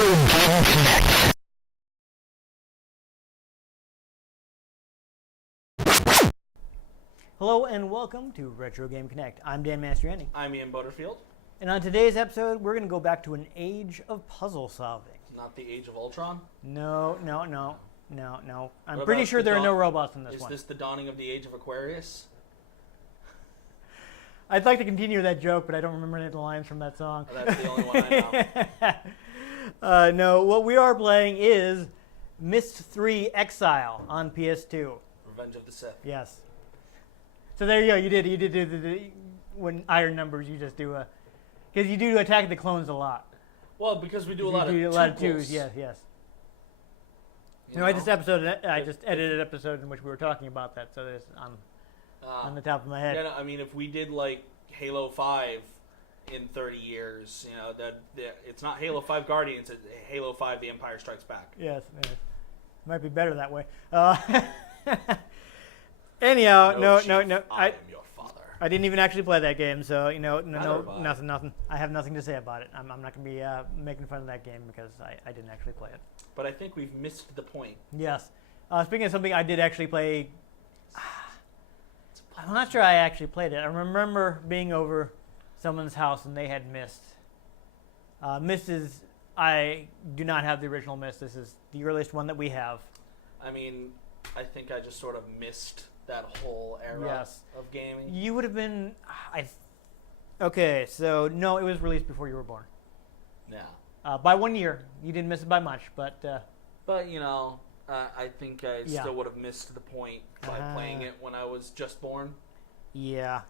Game Connect. Hello and welcome to Retro Game Connect. I'm Dan Mastriani. I'm Ian Butterfield. And on today's episode, we're going to go back to an age of puzzle solving. Not the Age of Ultron? No. I'm What pretty about sure the there are dawn- no robots in this Is one. this the dawning of the Age of Aquarius? I'd like to continue that joke, but I don't remember any of the lines from that song. Oh, that's the only one I know. No, what we are playing is Myst 3 Exile on PS2. Revenge of the Sith. Yes. So there you go. You did do when iron numbers. You just do because you do Attack of the Clones a lot. Well, because we do a lot of twos. Yes. No, I just edited an episode in which we were talking about that, so it's on the top of my head. Yeah, no, I mean, if we did like Halo 5 in 30 years, you know, that it's not Halo 5 Guardians, it's Halo 5 The Empire Strikes Back. Yes. Might be better that way. Anyhow, no. I am your father. I didn't even actually play that game, so Neither have I. nothing. I have nothing to say about it. I'm not going to be making fun of that game because I didn't actually play it. But I think we've missed the point. Yes. Speaking of something I did actually play, I'm not sure I actually played it. I remember being over someone's house and they had Myst. Myst is, I do not have the original Myst. This is the earliest one that we have. I mean, I think I just sort of missed that whole era of gaming. You would have been, okay, so no, it was released before you were born. Yeah. By 1 year. You didn't miss it by much, but... But, you know, I think I still would have missed the point by playing it when I was just born. Yeah.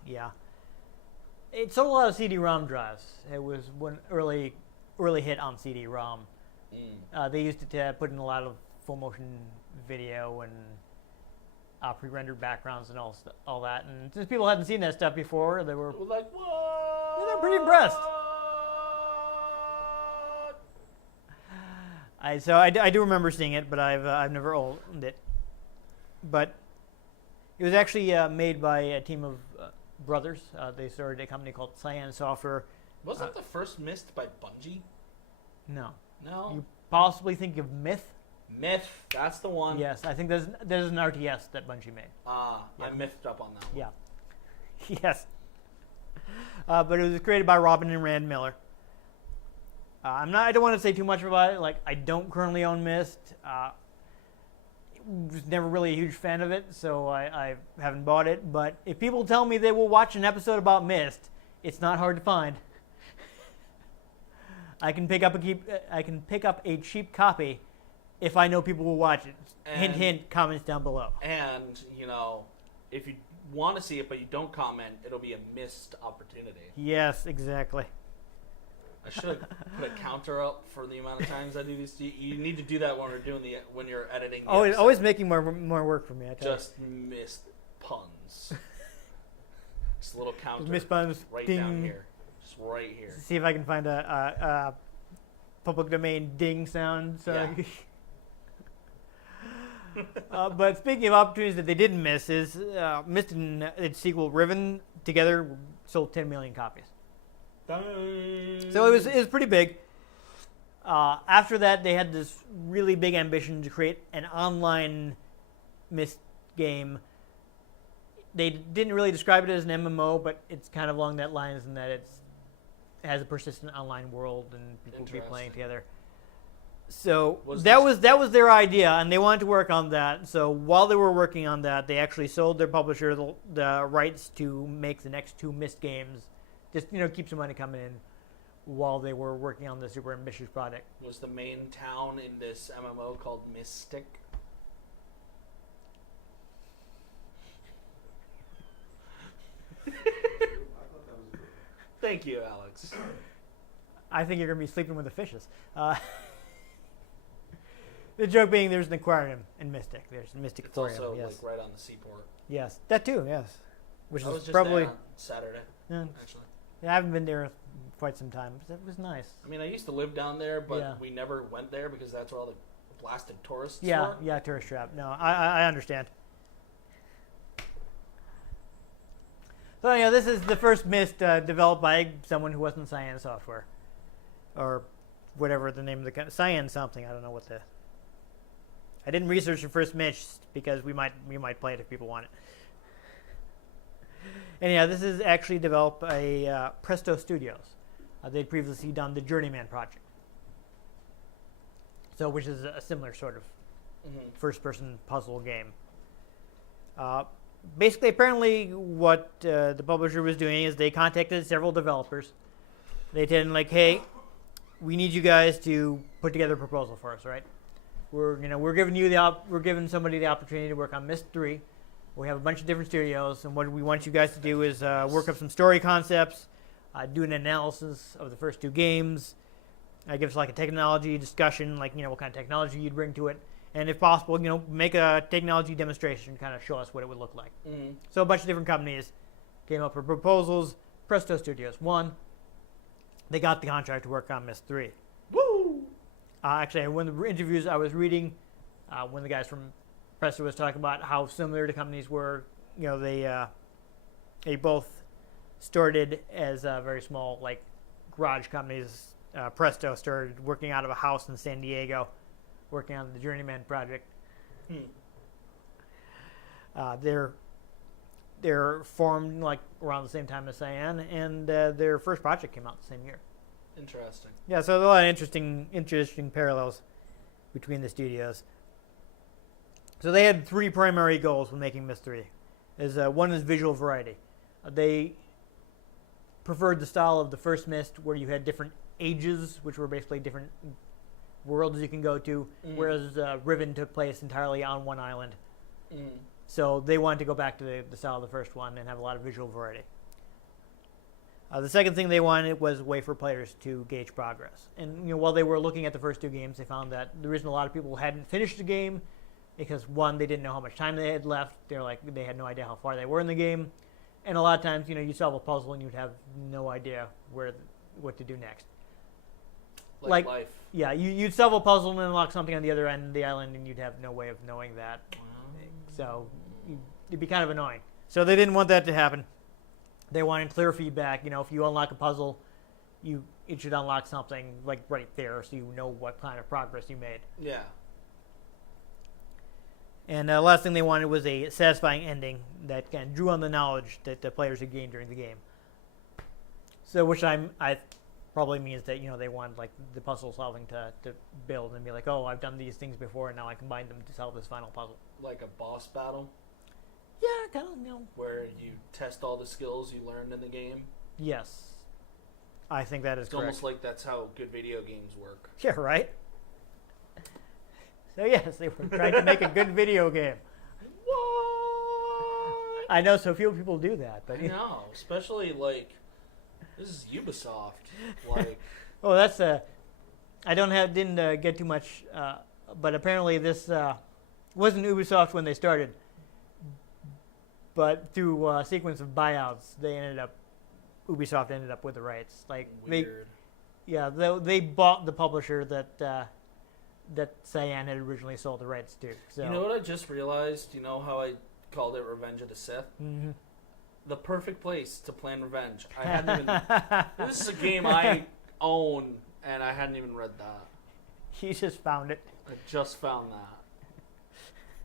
It sold a lot of CD-ROM drives. It was one early hit on CD-ROM. They used it to put in a lot of full-motion video and pre-rendered backgrounds and all that. And since people hadn't seen that stuff before, they were like, what? They were pretty impressed. I do remember seeing it, but I've never owned it. But it was actually made by a team of brothers. They started a company called Cyan Software. Wasn't the first Myst by Bungie? No. No. You possibly think of Myth? Myth, that's the one. Yes, I think there's an RTS that Bungie made. I mythed up on that one. Yeah. Yes. But it was created by Robin and Rand Miller. I don't want to say too much about it. Like, I don't currently own Myst. Was never really a huge fan of it, so I haven't bought it. But if people tell me they will watch an episode about Myst, it's not hard to find. I can pick up a cheap copy if I know people will watch it. And, hint, comments down below. And, you know, if you want to see it but you don't comment, it'll be a missed opportunity. Yes, exactly. I should have put a counter up for the amount of times I do this. You need to do that when you're editing. Always making more work for me. I tell just missed puns. Just a little counter. Missed puns. Right ding. down here. Just right here. See if I can find a public domain ding sound. So. Yeah. But speaking of opportunities that they didn't miss, is Myst and its sequel Riven together sold 10 million copies. So it was pretty big. After that, they had this really big ambition to create an online Myst game. They didn't really describe it as an MMO, but it's kind of along that lines in that it has a persistent online world and people will be playing together. So that was their idea, and they wanted to work on that. So while they were working on that, they actually sold their publisher the rights to make the next two Myst games. Just keep some money coming in while they were working on the super ambitious project. Was the main town in this MMO called Mystic? Thank you, Alex. I think you're going to be sleeping with the fishes. The joke being there's an aquarium in Mystic. There's a Mystic Aquarium. It's also yes. like right on the seaport. Yes, that too, yes. Which I was is just probably there on Saturday, actually. Yeah, I haven't been there quite some time. But it was nice. I mean, I used to live down there, but we never went there because that's where all the blasted tourists were. Yeah, tourist trap. No, I understand. So, this is the first Myst developed by someone who wasn't Cyan Software. Or whatever the name of the Cyan something. I don't know what the. I didn't research the first Myst because we might play it if people want it. And yeah, this is actually developed by Presto Studios. They'd previously done the Journeyman project, so which is a similar sort of first-person puzzle game. Basically, apparently, what the publisher was doing is they contacted several developers. They told them like, "Hey, we need you guys to put together a proposal for us, right? We're giving somebody the opportunity to work on Myst 3. We have a bunch of different studios, and what we want you guys to do is work up some story concepts, do an analysis of the first 2 games, give us like a technology discussion, like what kind of technology you'd bring to it, and if possible, make a technology demonstration, kind of show us what it would look like." So a bunch of different companies came up with proposals. Presto Studios won. They got the contract to work on Myst 3. Woo! Actually, one of the interviews I was reading, one of the guys from Presto was talking about how similar the companies were. They both started as very small, like garage companies. Presto started working out of a house in San Diego, working on the Journeyman project. They're formed like around the same time as Cyan, and their first project came out the same year. Interesting. Yeah, so there's a lot of interesting parallels between the studios. So they had 3 primary goals when making Myst 3. One is visual variety. They preferred the style of the first Myst, where you had different ages, which were basically different worlds you can go to, whereas Riven took place entirely on one island. So they wanted to go back to the style of the first one and have a lot of visual variety. The second thing they wanted was a way for players to gauge progress. And while they were looking at the first 2 games, they found that the reason a lot of people hadn't finished the game because, one, they didn't know how much time they had left. They had no idea how far they were in the game. And a lot of times, you'd solve a puzzle and you'd have no idea what to do next. Like life. Yeah, you'd solve a puzzle and unlock something on the other end of the island, and you'd have no way of knowing that. So it'd be kind of annoying. So they didn't want that to happen. They wanted clear feedback. If you unlock a puzzle, it should unlock something like right there, so you know what kind of progress you made. Yeah. And the last thing they wanted was a satisfying ending that kind of drew on the knowledge that the players had gained during the game. So, which I probably means that they want like the puzzle solving to build and be like, oh, I've done these things before, and now I combine them to solve this final puzzle. Like a boss battle. Yeah, kind of. Where you test all the skills you learned in the game. Yes, I think that is correct. It's almost like that's how good video games work. Yeah, right. So yes, they were trying to make a good video game. What? I know so few people do that, but I know, especially like this is Ubisoft. Like, oh, that's didn't get too much, but apparently this wasn't Ubisoft when they started. But through a sequence of buyouts, Ubisoft ended up with the rights. Like weird. They bought the publisher that Cyan had originally sold the rights to. So. You know what I just realized? You know how I called it Revenge of the Sith? Mm-hmm. The perfect place to plan revenge. I hadn't even. This is a game I own, and I hadn't even read that. You just found it. I just found that.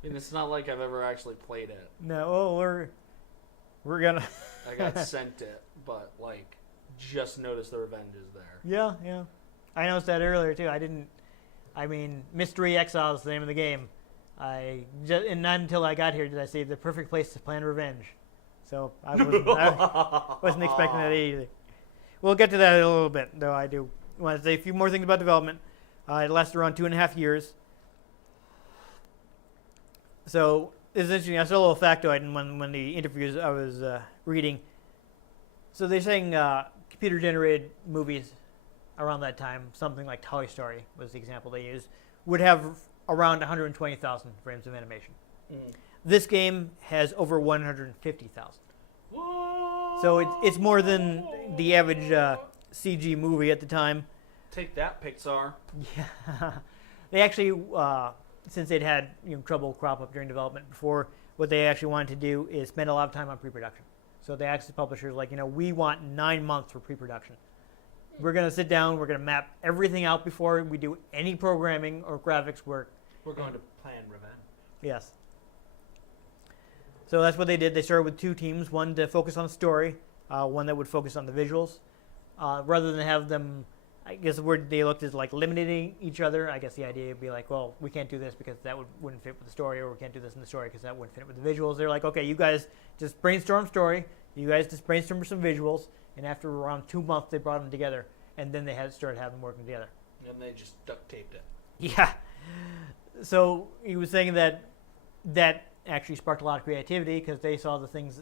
And it's not like I've ever actually played it. No, we're gonna. I got sent it, but like, just noticed the revenge is there. Yeah. I noticed that earlier too. Mystery Exile is the name of the game. And not until I got here did I see the perfect place to plan revenge. So I wasn't expecting that either. We'll get to that in a little bit, though. I do want to say a few more things about development. It lasted around 2.5 years. So it's interesting. I saw a little factoid in one of the interviews I was reading. So they're saying computer-generated movies around that time, something like Toy Story was the example they used, would have around 120,000 frames of animation. This game has over 150,000. So it's more than the average CG movie at the time. Take that, Pixar. Yeah. They actually, since they'd had trouble crop up during development before, what they actually wanted to do is spend a lot of time on pre-production. So they asked the publishers, we want 9 months for pre-production. We're going to sit down. We're going to map everything out before we do any programming or graphics work. We're going to plan revenge. Yes. So that's what they did. They started with 2 teams, one to focus on story, one that would focus on the visuals. Rather than have them, I guess the word they looked is like limiting each other. I guess the idea would be like, well, we can't do this because that wouldn't fit with the story, or we can't do this in the story because that wouldn't fit with the visuals. They're like, okay, you guys just brainstorm story. You guys just brainstorm some visuals. And after around 2 months, they brought them together, and then they started having them working together. And they just duct taped it. Yeah. So he was saying that actually sparked a lot of creativity because they saw the things,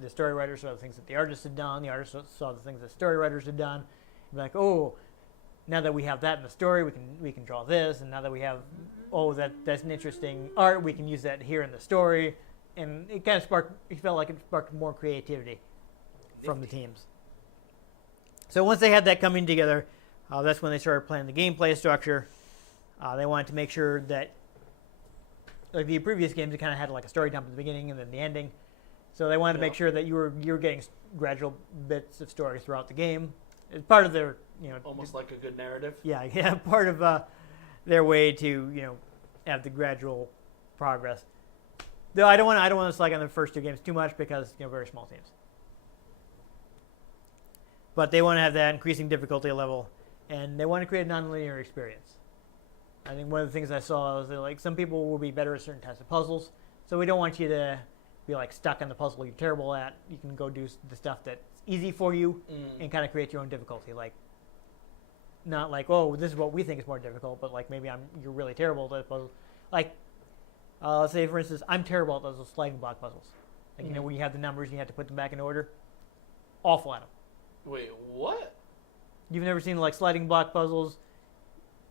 the story writers saw the things that the artists had done. The artists saw the things that story writers had done. And like, oh, now that we have that in the story, we can draw this. And now that we have, that's an interesting art, we can use that here in the story. And it kind of sparked. He felt like it sparked more creativity from the teams. So once they had that coming together, that's when they started planning the gameplay structure. They wanted to make sure that, like the previous games, it kind of had like a story dump at the beginning and then the ending. So they wanted to make sure that you were getting gradual bits of story throughout the game. It's part of their, almost like a good narrative. Yeah, part of their way to have the gradual progress. Though I don't want to slag on the first 2 games too much because very small teams. But they want to have that increasing difficulty level, and they want to create a non-linear experience. I think one of the things I saw was that like some people will be better at certain types of puzzles, so we don't want you to be like stuck on the puzzle you're terrible at. You can go do the stuff that's easy for you and kind of create your own difficulty. Like, not like, oh, this is what we think is more difficult, but like maybe you're really terrible at the puzzle. Like, let's say for instance, I'm terrible at those sliding block puzzles. Like when you have the numbers and you have to put them back in order. Awful at them. Wait, what? You've never seen like sliding block puzzles?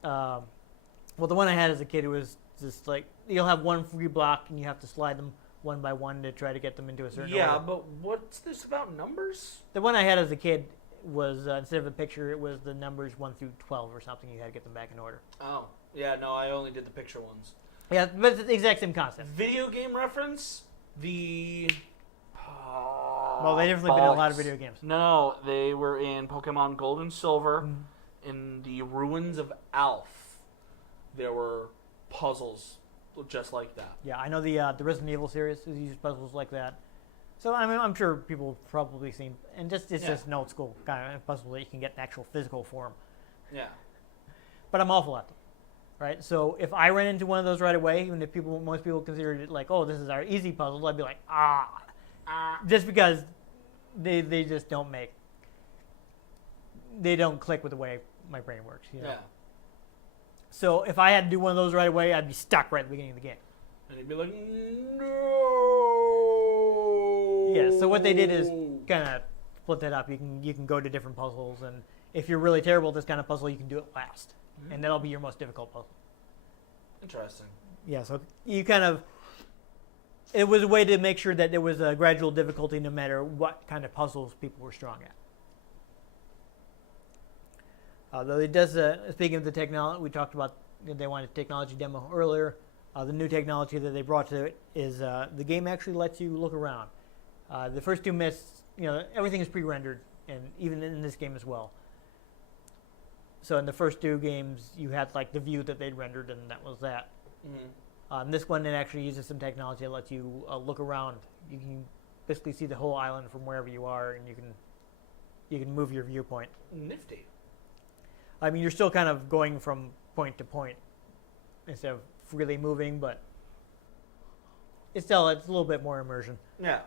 Well, the one I had as a kid, it was just like you'll have one free block and you have to slide them one by one to try to get them into a certain order. Yeah, but what's this about numbers? The one I had as a kid was instead of a picture, it was the numbers 1 through 12 or something. You had to get them back in order. Oh, yeah, no, I only did the picture ones. Yeah, but it's the exact same concept. Video game reference? Well, they've definitely been in a lot of video games. No, they were in Pokemon Gold and Silver. In the Ruins of Alph, there were puzzles just like that. Yeah, I know the Resident Evil series has used puzzles like that. So I'm sure people have probably seen, and it's just an old school kind of puzzle that you can get in actual physical form. Yeah. But I'm awful at them, right? So if I ran into one of those right away, even if most people considered it like, oh, this is our easy puzzle, I'd be like, just because they just don't click with the way my brain works. Yeah. So if I had to do one of those right away, I'd be stuck right at the beginning of the game. And you'd be like, no. Yeah. So what they did is kind of split that up. You can go to different puzzles, and if you're really terrible at this kind of puzzle, you can do it last, and that'll be your most difficult puzzle. Interesting. Yeah. So you kind of. It was a way to make sure that there was a gradual difficulty no matter what kind of puzzles people were strong at. Though it does, speaking of the technology, we talked about they wanted a technology demo earlier. The new technology that they brought to it is the game actually lets you look around. The first 2 Mysts, everything is pre-rendered, and even in this game as well. So in the first 2 games, you had like the view that they'd rendered, and that was that. This one, it actually uses some technology that lets you look around. You can basically see the whole island from wherever you are, and you can move your viewpoint. Nifty. I mean, you're still kind of going from point to point instead of freely moving, but it's a little bit more immersion. Yeah.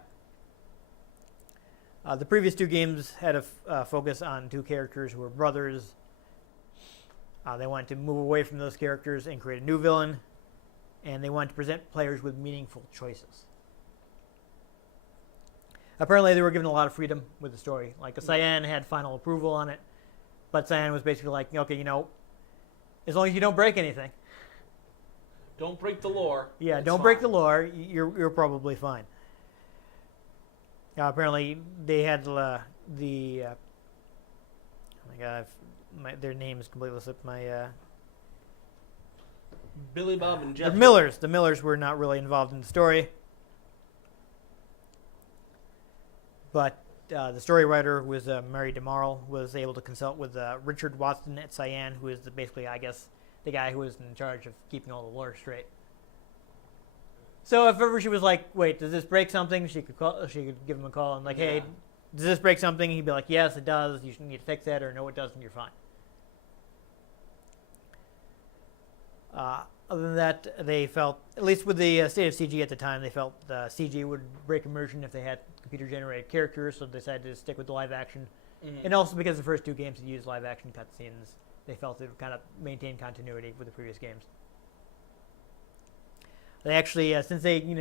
The previous 2 games had a focus on 2 characters who were brothers. They wanted to move away from those characters and create a new villain. And they wanted to present players with meaningful choices. Apparently, they were given a lot of freedom with the story. Like, Cyan had final approval on it, but Cyan was basically like, okay, as long as you don't break anything. Don't break the lore. Yeah, don't break the lore. You're probably fine. Apparently, they had oh my god, their name is completely slipped my. Billy Bob and Jeff. The Millers were not really involved in the story. But the story writer, who was Mary DeMarle, was able to consult with Richard Watson at Cyan, who is basically, I guess, the guy who was in charge of keeping all the lore straight. So if ever she was like, "Wait, does this break something?" She could give him a call and like, "Hey, does this break something?" He'd be like, "Yes, it does. You need to fix that," or "No, it doesn't. You're fine." Other than that, they felt, at least with the state of CG at the time, they felt CG would break immersion if they had computer-generated characters, so they decided to stick with the live action. Mm-hmm. And also because the first 2 games had used live action cutscenes, they felt it would kind of maintain continuity with the previous games. They actually, since they, in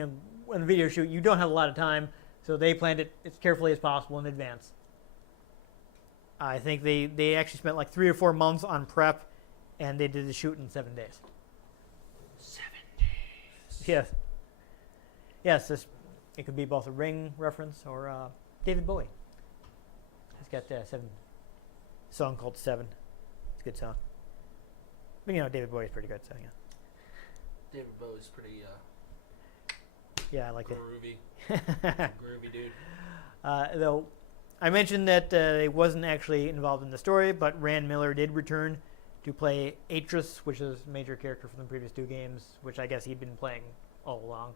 a video shoot, you don't have a lot of time, so they planned it as carefully as possible in advance. I think they actually spent like 3 or 4 months on prep, and they did the shoot in 7 days. 7 days. Yes. Yes, it could be both a Ring reference or David Bowie. He's got a song called Seven. It's a good song. But David Bowie's pretty good, so yeah. David Bowie's pretty yeah, I like groovy. Groovy dude. Though I mentioned that he wasn't actually involved in the story, but Rand Miller did return to play Atris, which is a major character from the previous 2 games, which I guess he'd been playing all along.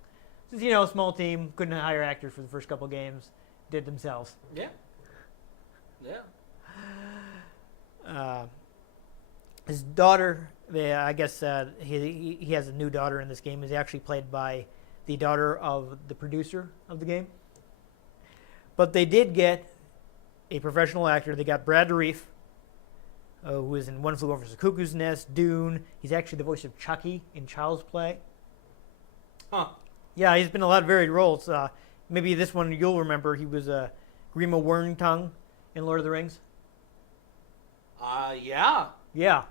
Since, a small team, couldn't hire actors for the first couple games, did themselves. Yeah. His daughter, I guess he has a new daughter in this game, is actually played by the daughter of the producer of the game. But they did get a professional actor. They got Brad Dourif, who was in One Flew Over the Cuckoo's Nest, Dune. He's actually the voice of Chucky in Child's Play. Huh. Yeah, he's been in a lot of varied roles. Maybe this one you'll remember. He was Grima Wormtongue in Lord of the Rings. Yeah. Yeah.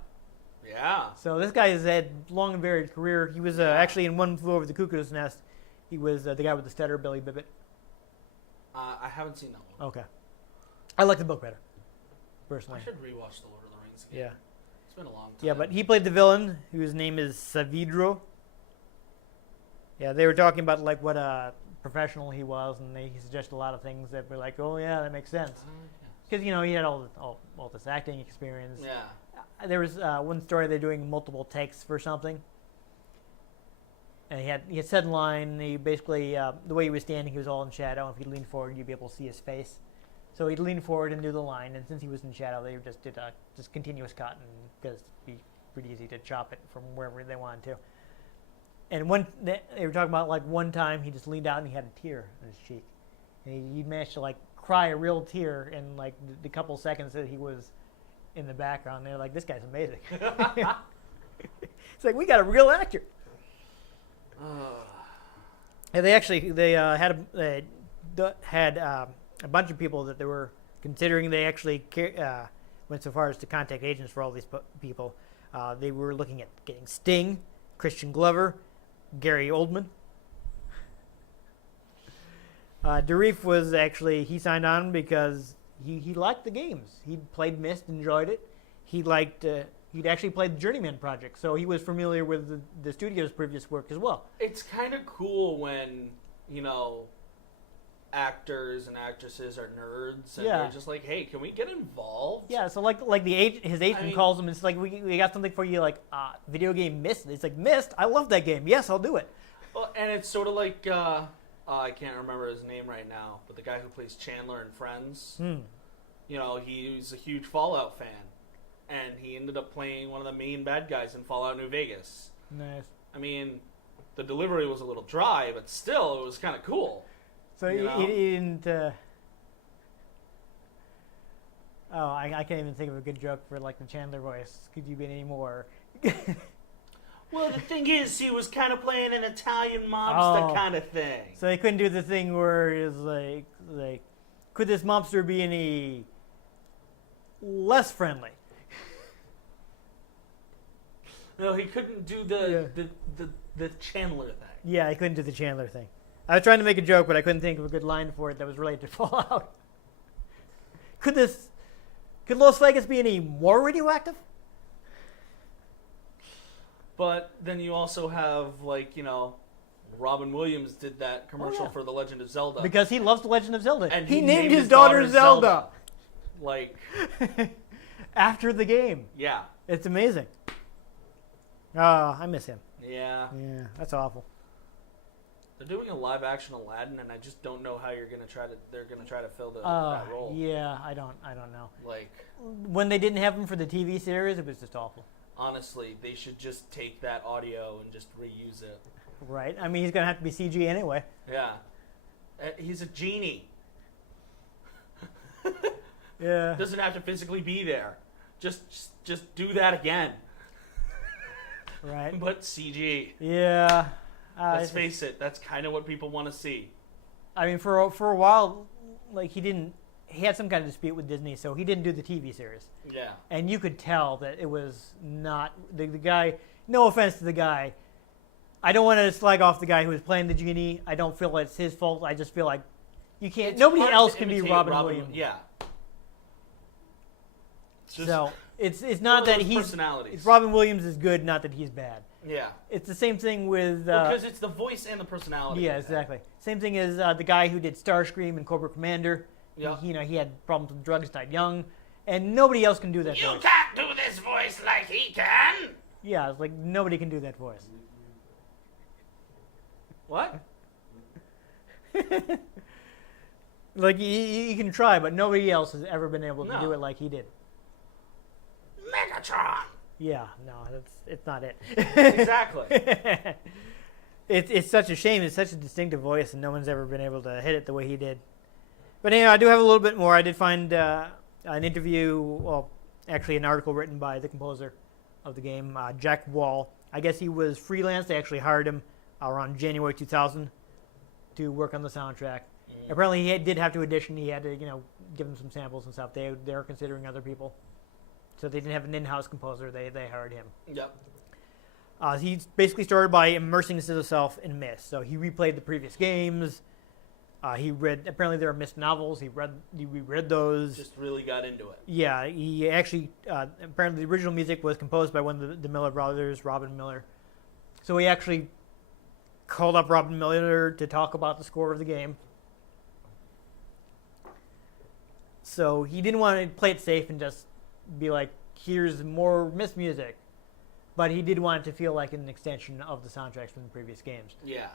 Yeah. So this guy has had long and varied career. He was actually in One Flew Over the Cuckoo's Nest. He was the guy with the stutter, Billy Bibbit. I haven't seen that one. Okay. I like the book better, personally. I should rewatch the Lord of the Rings again. Yeah. It's been a long time. Yeah, but he played the villain, whose name is Savidro. Yeah, they were talking about like what a professional he was, and he suggested a lot of things that were like, oh yeah, that makes sense. Because he had all this acting experience. Yeah. There was one story they're doing multiple takes for something, and he had said in line. He basically the way he was standing, he was all in shadow. If he leaned forward, you'd be able to see his face. So he'd lean forward and do the line, and since he was in shadow, they just did just continuous cut, because it'd be pretty easy to chop it from wherever they wanted to. And they were talking about like one time he just leaned out and he had a tear on his cheek, and he managed to like cry a real tear in like the couple seconds that he was in the background. They're like, this guy's amazing. It's like, we got a real actor. And they had a bunch of people that they were considering. They actually went so far as to contact agents for all these people. They were looking at getting Sting, Christian Glover, Gary Oldman. Dourif was actually, he signed on because he liked the games. He'd played Myst, enjoyed it. He'd actually played the Journeyman project, so he was familiar with the studio's previous work as well. It's kind of cool when, actors and actresses are nerds, and they're just like, hey, can we get involved? Yeah, so like his agent calls him, and it's like, we got something for you, like video game Myst. It's like, Myst? I love that game. Yes, I'll do it. Well, and it's sort of like, I can't remember his name right now, but the guy who plays Chandler in Friends, he's a huge Fallout fan, and he ended up playing one of the main bad guys in Fallout New Vegas. Nice. I mean, the delivery was a little dry, but still, it was kind of cool. So he didn't... I can't even think of a good joke for like the Chandler voice. Could you be any more? Well, the thing is, he was kind of playing an Italian mobster kind of thing. So he couldn't do the thing where it's like, could this mobster be any less friendly? No, he couldn't do the Chandler thing. Yeah, he couldn't do the Chandler thing. I was trying to make a joke, but I couldn't think of a good line for it that was related to Fallout. Could Las Vegas be any more radioactive? But then you also have, like, Robin Williams did that commercial for The Legend of Zelda. Because he loves The Legend of Zelda. And he named his daughter Zelda. Like... After the game. Yeah. It's amazing. I miss him. Yeah. Yeah, that's awful. They're doing a live action Aladdin, and I just don't know how they're gonna try to fill that role. Yeah, I don't know. Like, when they didn't have him for the TV series, it was just awful. Honestly, they should just take that audio and just reuse it. Right. I mean, he's gonna have to be CG anyway. Yeah. He's a genie. Yeah. Doesn't have to physically be there. Just do that again. Right. But CG. Yeah. Let's face it. That's kind of what people want to see. I mean, for a while, like he had some kind of dispute with Disney, so he didn't do the TV series. Yeah. And you could tell that it was not the guy. No offense to the guy. I don't want to slag off the guy who was playing the genie. I don't feel it's his fault. I just feel like you can't. It's nobody hard else to can be imitate Robin Williams. Yeah. Just So it's not that he's personalities. It's Robin Williams is good, not that he's bad. Yeah. It's the same thing with Because it's the voice and the personality. yeah, exactly. Same thing as the guy who did Starscream and Cobra Commander. Yeah. He had problems with drugs, died young, and nobody else can do that You voice. can't do this voice like he can. Yeah, it's like nobody can do that voice. What? Like you can try, but nobody else has ever been able to do it like he did. Megatron. Yeah, no, it's not it. Exactly. It's such a shame. It's such a distinctive voice, and no one's ever been able to hit it the way he did. But anyway, I do have a little bit more. I did find an interview, well, actually an article written by the composer of the game, Jack Wall. I guess he was freelance. They actually hired him around January 2000 to work on the soundtrack. Apparently, he did have to audition. He had to, give them some samples and stuff. They were considering other people, so they didn't have an in-house composer. They hired him. Yep. He basically started by immersing himself in Myst. So he replayed the previous games. He read. Apparently, there are Myst novels. He reread those. Just really got into it. Yeah, he actually. Apparently, the original music was composed by one of the Miller brothers, Robin Miller. So he actually called up Robin Miller to talk about the score of the game. So he didn't want to play it safe and just be like, here's more Myst music. But he did want it to feel like an extension of the soundtracks from the previous games. Yeah.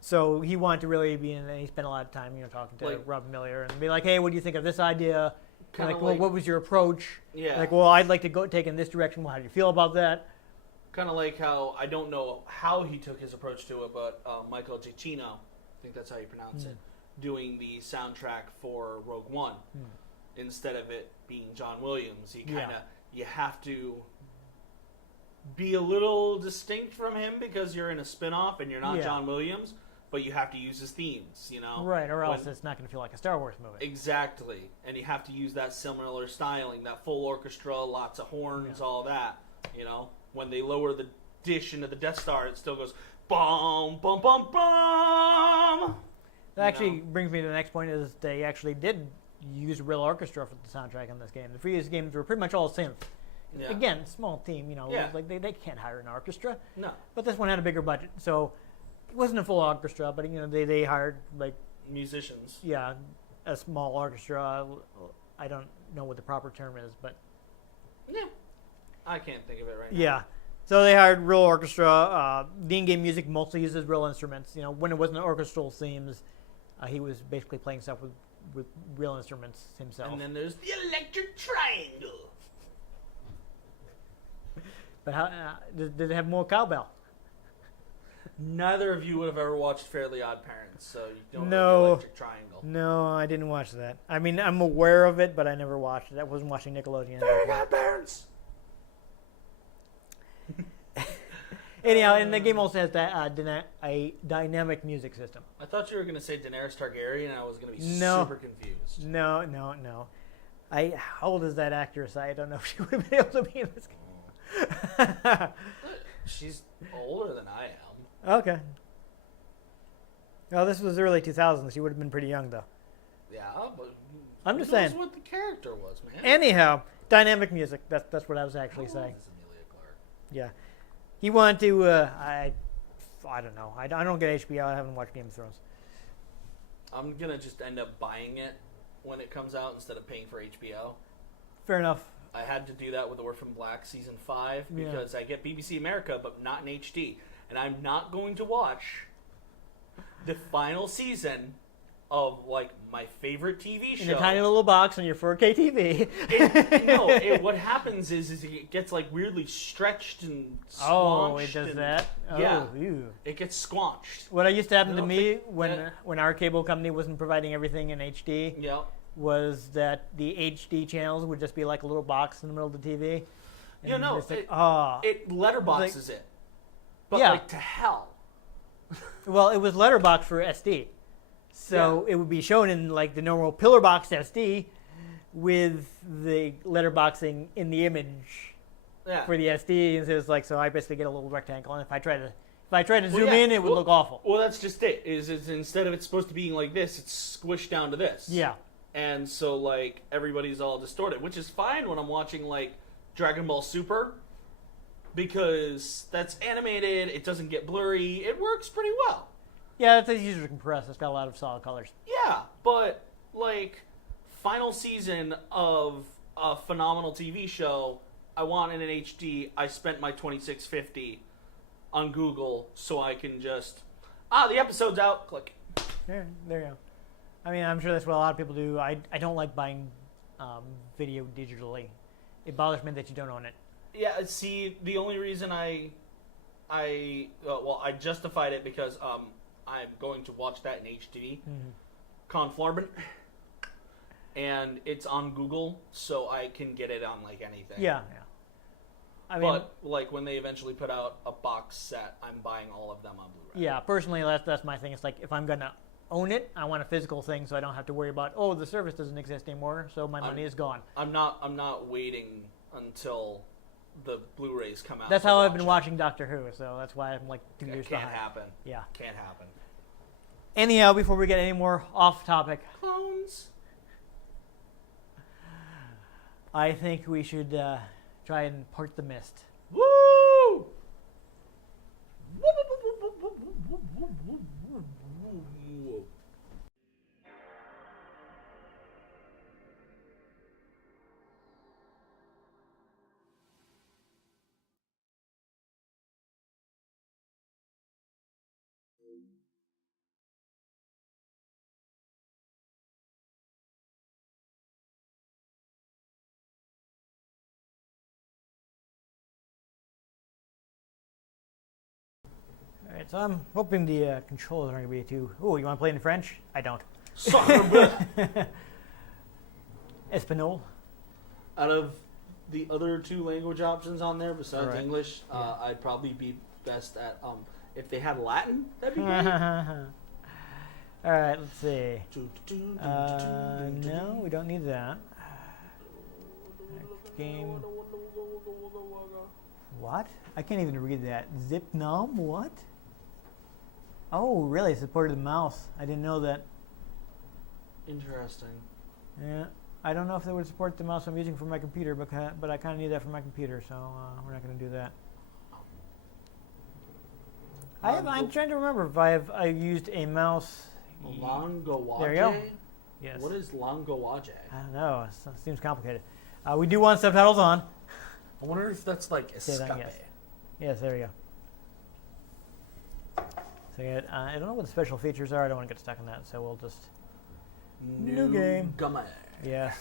So he wanted to really be in, and he spent a lot of time, talking to Robin Miller and be like, hey, what do you think of this idea? Well, what was your approach? Yeah. Like, well, I'd like to go take in this direction. Well, how do you feel about that? Kind of like how, I don't know how he took his approach to it, but Michael Giacchino, I think that's how you pronounce it, doing the soundtrack for Rogue One. Instead of it being John Williams, you have to be a little distinct from him because you're in a spin-off and you're not John Williams, but you have to use his themes, Right, or else it's not going to feel like a Star Wars movie. Exactly. And you have to use that similar styling, that full orchestra, lots of horns, all that, When they lower the dish into the Death Star, it still goes, bum, bum, bum, bum! That actually brings me to the next point, is they actually did use a real orchestra for the soundtrack in this game. The previous games were pretty much all synth. Yeah. Again, small team, like they can't hire an orchestra. No. But this one had a bigger budget, so it wasn't a full orchestra, but they hired musicians. Yeah, a small orchestra. I don't know what the proper term is, but yeah, I can't think of it right now. Yeah. So they hired real orchestra. The in-game music mostly uses real instruments. When it wasn't orchestral themes, he was basically playing stuff with real instruments himself. And then there's the electric triangle. But how did it have more cowbell? Neither of you would have ever watched Fairly Odd Parents, so you don't know No. the electric triangle. No, I didn't watch that. I mean, I'm aware of it, but I never watched it. I wasn't watching Nickelodeon. Fairly Odd Parents! Anyhow, and the game also has that a dynamic music system. I thought you were going to say Daenerys Targaryen, and I was going to be No. super confused. No. How old is that actress? I don't know if she would have been able to be in this game. She's older than I am. Okay. Well, this was early 2000s. She would have been pretty young, though. Yeah, but I'm just who knows saying. what the character was, man. Anyhow, dynamic music. That's what I was actually How saying. old is Emilia Clarke? Yeah. He wanted to, I I don't know. I don't get HBO. I haven't watched Game of Thrones. I'm gonna just end up buying it when it comes out instead of paying for HBO. Fair enough. I had to do that with Orphan Black season 5 because I get BBC America, but not in HD, and I'm not going to watch the final season of like my favorite TV show In a tiny little box on your 4K TV. What happens is it gets like weirdly stretched and squanched. Oh, it does that? Yeah. Oh, ew. It gets squanched. What used to happen to me think when our cable company wasn't providing everything in HD Yeah. was that the HD channels would just be like a little box in the middle of the TV. You know, it's like, it letterboxes it. But Yeah. like to hell. well, it was letterbox for SD. So it would be shown in like the normal pillar box SD with the letterboxing in the image for the SD. And so it's like, so I basically get a little rectangle, and if I try to zoom in, it would look awful. Well, that's just it. Is instead of it's supposed to be like this, it's squished down to this. Yeah. And so like everybody's all distorted, which is fine when I'm watching like Dragon Ball Super because that's animated. It doesn't get blurry. It works pretty well. Yeah, it's easier to compress. It's got a lot of solid colors. Yeah, but like final season of a phenomenal TV show, I want it in HD. I spent my $26.50 on Google so I can just the episode's out. Click. There you go. I mean, I'm sure that's what a lot of people do. I don't like buying video digitally. It bothers me that you don't own it. Yeah. See, the only reason I justified it because I'm going to watch that in HD, Conflarbin, and it's on Google, so I can get it on like anything. Yeah. I mean, but like when they eventually put out a box set, I'm buying all of them on Blu-ray. Yeah, personally, that's my thing. It's like if I'm gonna own it, I want a physical thing, so I don't have to worry about the service doesn't exist anymore, so my money is gone. I'm not waiting until the Blu-rays come out. That's how I've been watching Doctor Who, so that's why I'm like 2 years behind. Can't happen. Yeah. Can't happen. Anyhow, before we get any more off topic, Clones. I think we should try and part the Myst. Woo! All right, so I'm hoping the controls aren't going to be too... Oh, you want to play in French? I don't. Espanol. Out of the other 2 language options on there besides Correct. English, I'd probably be best at if they had Latin, that'd be great. All right, let's see. No, we don't need that. Game. What? I can't even read that. Zip nom? What? Oh, really? Supported the mouse. I didn't know that. Interesting. Yeah. I don't know if they would support the mouse I'm using for my computer, but I kind of need that for my computer, so we're not going to do that. I'm trying to remember if I've used a mouse. Langowaje? There you go. Yes. What is Langowaje? I don't know. It seems complicated. We do want subtitles on. I wonder if that's like escape. Yes, there we go. So I don't know what the special features are. I don't want to get stuck in that, so we'll just... New game. Gummy. Yes.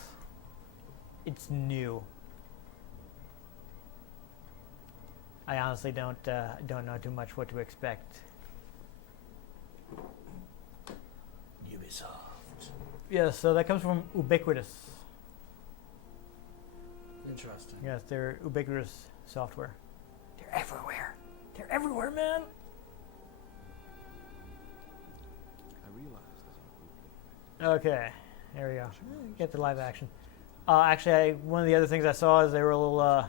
It's new. I honestly don't know too much what to expect. Ubisoft. Yes, so that comes from Ubiquitous. Interesting. Yes, they're ubiquitous software. They're everywhere. They're everywhere, man. Okay, there we go. Get the live action. Actually, one of the other things I saw is they were a little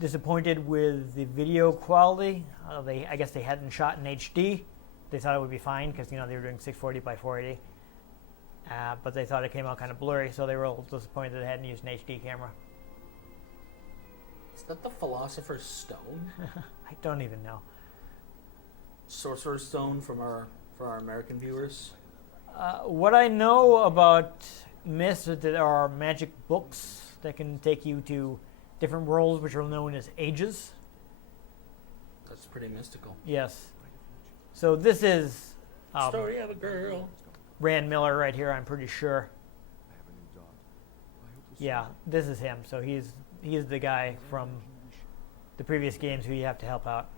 disappointed with the video quality. I guess they hadn't shot in HD. They thought it would be fine because they were doing 640 by 480. But they thought it came out kind of blurry, so they were a little disappointed they hadn't used an HD camera. Is that the Philosopher's Stone? I don't even know. Sorcerer's Stone for our American viewers? What I know about Myst is that there are magic books that can take you to different worlds, which are known as ages. That's pretty mystical. Yes. So this is Story of a girl. Rand Miller right here, I'm pretty sure. Yeah, this is him. So he's the guy from the previous games who you have to help out.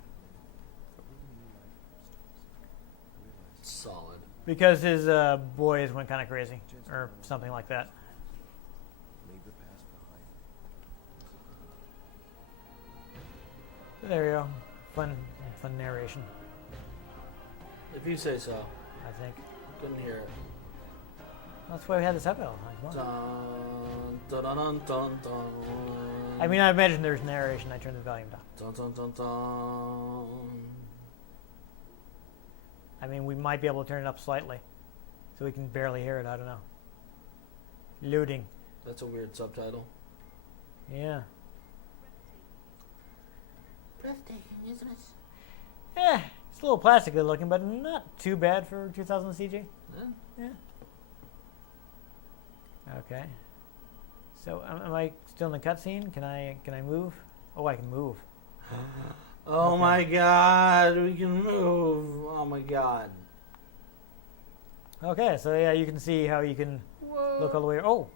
Solid. Because his boys went kind of crazy, or something like that. There you go. Fun narration, If you say so. I think. Couldn't hear it. That's why we had the subtitle. Dun, dun, dun, dun, dun, dun. I mean, I imagine there's narration. I turned the volume down. Dun, dun, dun, dun. I mean, we might be able to turn it up slightly, so we can barely hear it. I don't know. Loading. That's a weird subtitle. Yeah. Breathtaking, isn't it? Yeah, it's a little plastically looking, but not too bad for 2000 CG. Yeah. Okay. So, am I still in the cutscene? Can I move? Oh, I can move. Oh Okay. my god, we can move. Oh my god. Okay, so yeah, you can see how you can look all the way. Oh,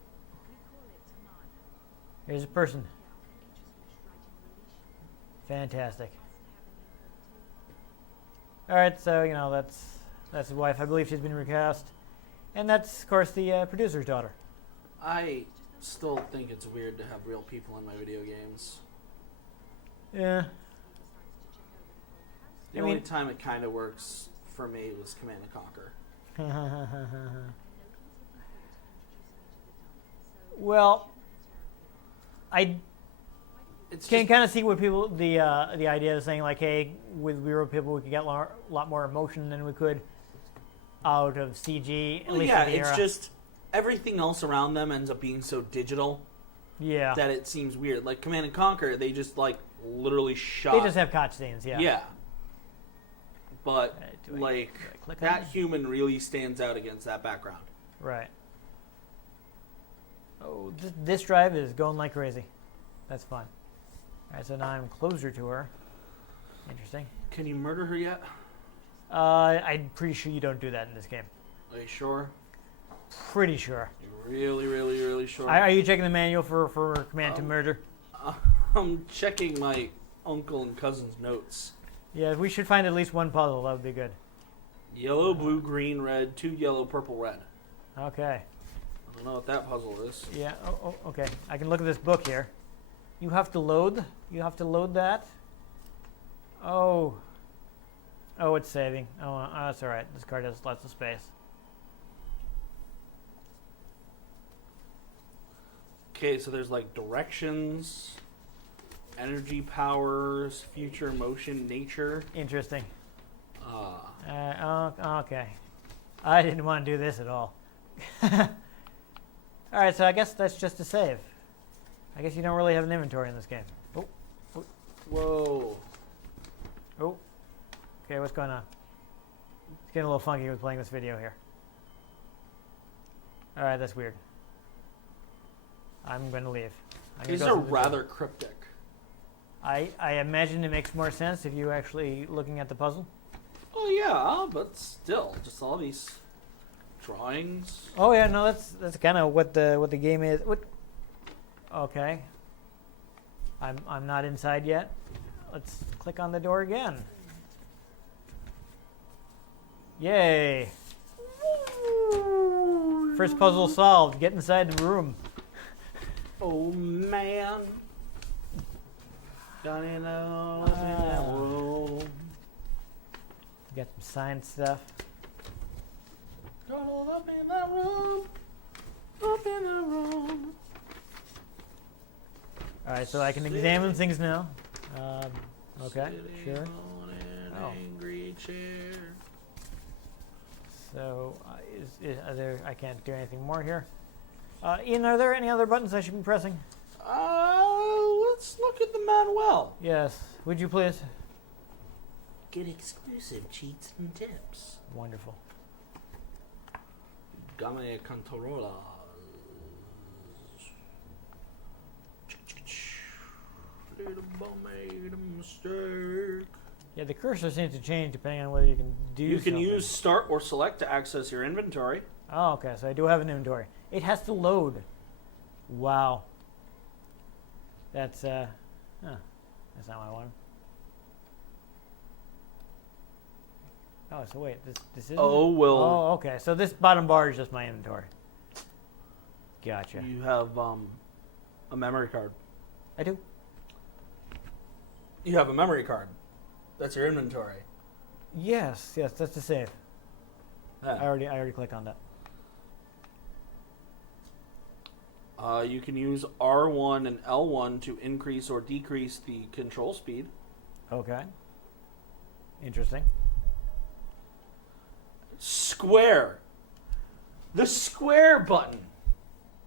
here's a person. Fantastic. All right, so that's his wife. I believe she's been recast, and that's of course the producer's daughter. I still think it's weird to have real people in my video games. Yeah. The I only mean- time it kind of works for me was Command and Conquer. Well, I It's can just, kind of see what people the idea is saying, like, hey, with real people we could get a lot more emotion than we could out of CG. At well, least yeah, in the it's era. just everything else around them ends up being so digital Yeah. that it seems weird. Like Command and Conquer, they just like literally shot. They just have cutscenes. Yeah. Yeah. But Do I like click on that it? human really stands out against that background. Right. Oh, this drive is going like crazy. That's fun. All right, so now I'm closer to her. Interesting. Can you murder her yet? I'm pretty sure you don't do that in this game. Are you sure? Pretty sure. You're really, really, really sure? Are you checking the manual for command to murder? I'm checking my uncle and cousin's notes. Yeah, we should find at least one puzzle. That would be good. Yellow, blue, green, red, 2 yellow, purple, red. Okay. I don't know what that puzzle is. Yeah. Oh, okay. I can look at this book here. You have to load. You have to load that. Oh. Oh, it's saving. Oh, that's all right. This card has lots of space. Okay, so there's like directions, energy powers, future, motion, nature. Interesting. Uh, Okay. I didn't want to do this at all. All right, so I guess that's just a save. I guess you don't really have an inventory in this game. Oh, whoa. oh. Okay, what's going on? It's getting a little funky with playing this video here. All right, that's weird. I'm going to leave. I'm gonna These go are through the door. rather cryptic. I imagine it makes more sense if you actually looking at the puzzle. Oh yeah, but still, just all these drawings. Oh yeah, no, that's kind of what the game is. What? Okay. I'm not inside yet. Let's click on the door again. Yay! First puzzle solved. Get inside the room. Oh man. Got in that room. Got some science stuff. Got all up in that room. Up in that room. All right, so I can examine things now. Okay, Sitting sure. on an Oh. angry chair. So are there? I can't do anything more here. Ian, are there any other buttons I should be pressing? Let's look at the manual. Yes. Would you please? Get exclusive cheats and tips. Wonderful. Game controller. Little boy made a mistake. Yeah, the cursor seems to change depending on whether you can do You can something. use start or select to access your inventory. Oh, okay, so I do have an inventory. It has to load. Wow. That's, that's not what I wanted. Oh, so wait, this isn't... Oh, well. Oh, okay, so this bottom bar is just my inventory. Gotcha. You have a memory card. I do. You have a memory card. That's your inventory. Yes, that's the save. Yeah. I already clicked on that. You can use R1 and L1 to increase or decrease the control speed. Okay. Interesting. Square. The square button.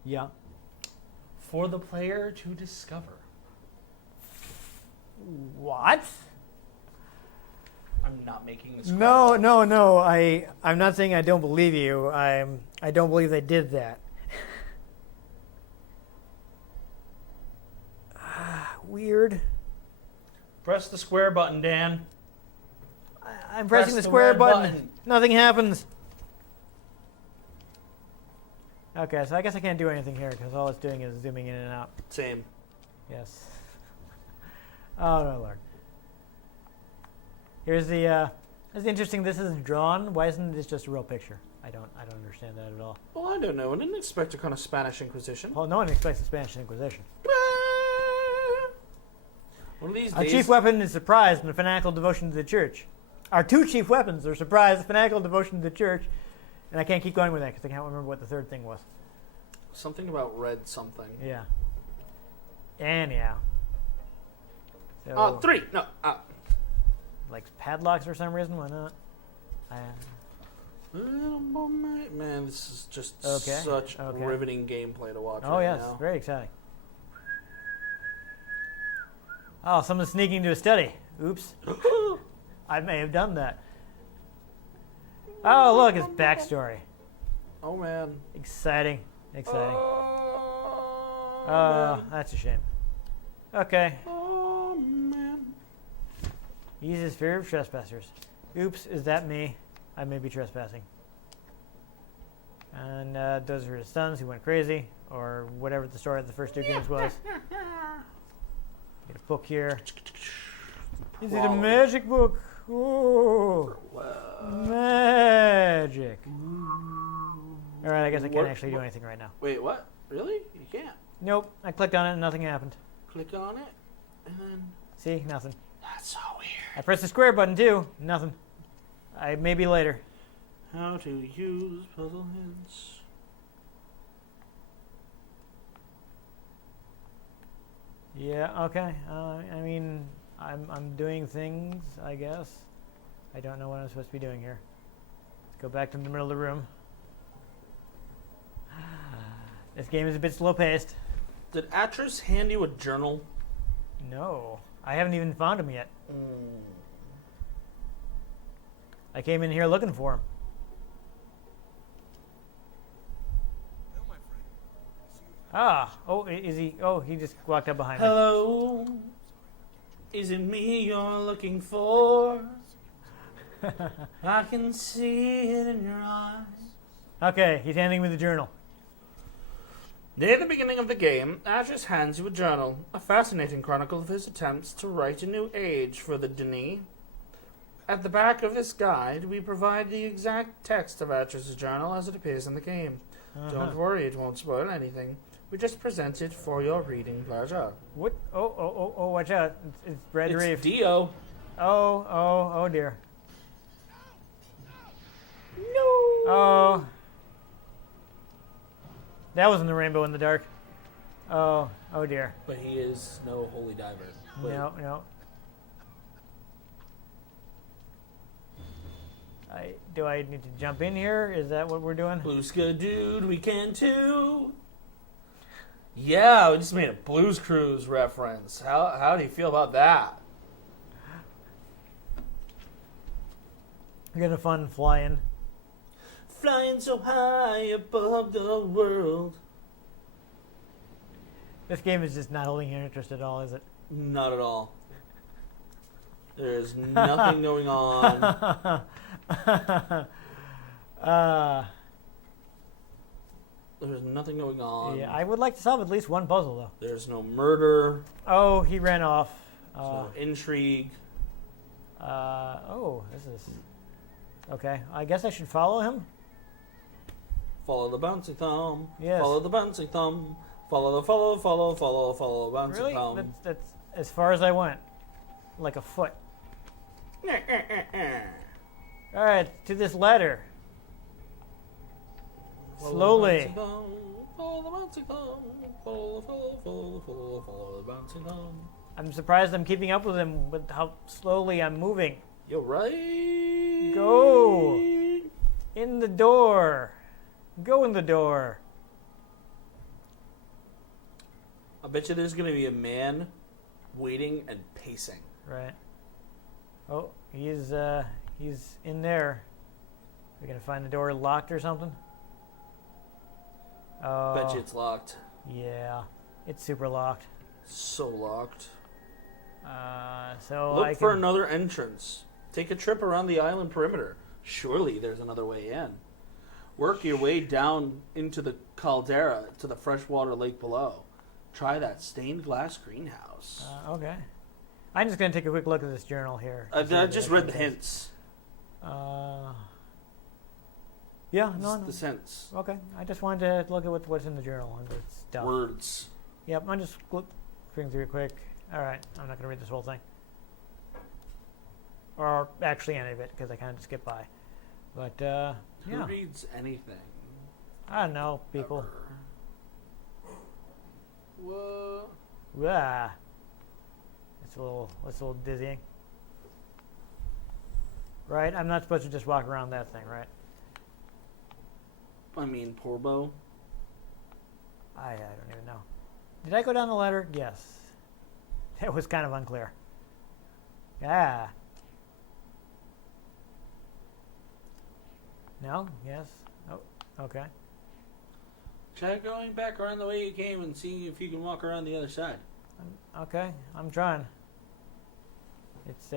Yeah. For the player to discover. What? I'm not making this. No. I'm not saying I don't believe you. I don't believe they did that. Weird. Press the square button, Dan. I'm pressing Press the the square red button. button. Nothing happens. Okay, so I guess I can't do anything here because all it's doing is zooming in and out. Same. Yes. Oh no, Lord. Here's the. It's interesting. This is drawn. Why isn't this just a real picture? I don't understand that at all. Well, I don't know. I didn't expect a kind of Spanish Inquisition. Well, no one expects the Spanish Inquisition. One of these Our days. chief weapon is surprise and fanatical devotion to the church. Our two chief weapons are surprise, fanatical devotion to the church, and I can't keep going with that because I can't remember what the third thing was. Something about red something. Yeah. Anyhow. So, 3. No. like padlocks for some reason. Why not? Man, this is just Okay, such okay. riveting gameplay to watch. Oh right yes, now. very exciting. Oh, someone's sneaking into a study. Oops. I may have done that. Oh, look, it's backstory. Oh man. Exciting. Exciting. Oh, That's a shame. Okay. oh man. Eases fear of trespassers. Oops, is that me? I may be trespassing. And those are his sons who went crazy, or whatever the story of the first two games was. Get a book here. Is it a magic book? Ooh, magic. All right, I guess I can't actually do anything right now. Wait, what? Really? You can't. Nope, I clicked on it and nothing happened. Click on it, and then See, nothing. that's so weird. I pressed the square button too, nothing. Maybe later. How to use puzzle hints. Yeah, okay. I mean, I'm doing things, I guess. I don't know what I'm supposed to be doing here. Let's go back to the middle of the room. This game is a bit slow-paced. Did Atris hand you a journal? No, I haven't even found him yet. I came in here looking for him. Is he? Oh, he just walked up behind me. Hello. Is it me you're looking for? I can see it in your eyes. Okay, he's handing me the journal. Near the beginning of the game, Atris hands you a journal, a fascinating chronicle of his attempts to write a new age for the Denis. At the back of this guide, we provide the exact text of Atris' journal as it appears in the game. Don't worry, it won't spoil anything. We just present it for your reading pleasure. What? Oh, watch out. It's Brad It's Reeve. Dio. Oh dear. No. Oh. That wasn't the rainbow in the dark. Oh dear. But he is no holy diver. Wait. No. Do I need to jump in here? Is that what we're doing? Blueska dude, we can too. Yeah, we just made a Blues Cruise reference. How do you feel about that? You're gonna fun flying. Flying so high above the world. This game is just not holding your interest at all, is it? Not at all. There's nothing going on. There's nothing going on. Yeah, I would like to solve at least one puzzle, though. There's no murder. Oh, he ran off. There's no intrigue. Oh, this is... Okay, I guess I should follow him? Follow the bouncy thumb. Yes. Follow the bouncy thumb. Follow the follow the bouncy Really? thumb. That's as far as I went. Like a foot. Alright, to this ladder. Slowly. Follow the bouncy thumb. Follow the bouncy thumb. I'm surprised I'm keeping up with him with how slowly I'm moving. You're right. Go! In the door. Go in the door. I bet you there's going to be a man waiting and pacing. Right. Oh, he's in there. We're gonna find the door locked or something? Bet you it's locked. Yeah, it's super locked. So locked. So Look for another entrance. Take a trip around the island perimeter. Surely there's another way in. Work your way down into the caldera to the freshwater lake below. Try that stained glass greenhouse. Okay. I'm just going to take a quick look at this journal here. I just read the hints. Yeah, no. The hints. Okay, I just wanted to look at what's in the journal and the stuff. Words. Yep, I'm just flipping through it quick. All right, I'm not going to read this whole thing. Or actually any of it, because I kind of skipped by. But, yeah. Who reads anything? I don't know, people. What? Yeah. It's a little dizzying. Right? I'm not supposed to just walk around that thing, right? I mean, Porbo. I don't even know. Did I go down the ladder? Yes. It was kind of unclear. Yeah. No? Yes? Oh, okay. Try going back around the way you came and seeing if you can walk around the other side. Okay, I'm trying. It's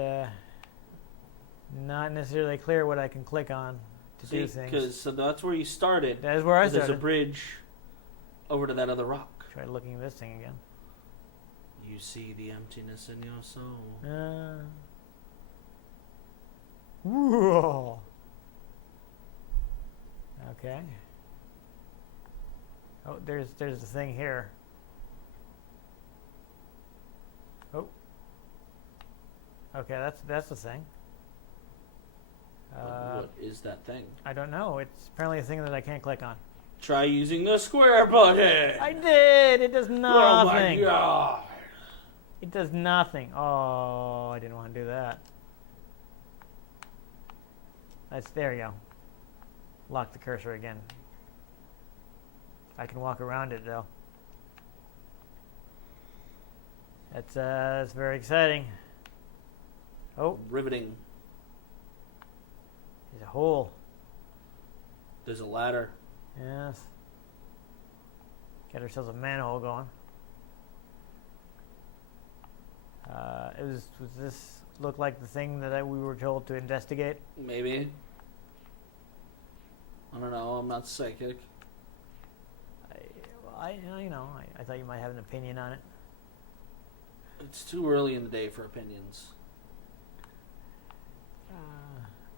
not necessarily clear what I can click on to do things. So that's where you started. That is where I started. There's a bridge over to that other rock. Try looking at this thing again. You see the emptiness in your soul. Whoa. Okay. Oh, there's the thing here. Oh. Okay, that's the thing. What is that thing? I don't know. It's apparently a thing that I can't click on. Try using the square button. I did. It does nothing. Oh my god. It does nothing. Oh, I didn't want to do that. There you go. Lock the cursor again. I can walk around it though. That's very exciting. Oh, Riveting. there's a hole. There's a ladder. Yes. Got ourselves a manhole going. Was this look like the thing that we were told to investigate? Maybe. I don't know. I'm not psychic. I thought you might have an opinion on it. It's too early in the day for opinions.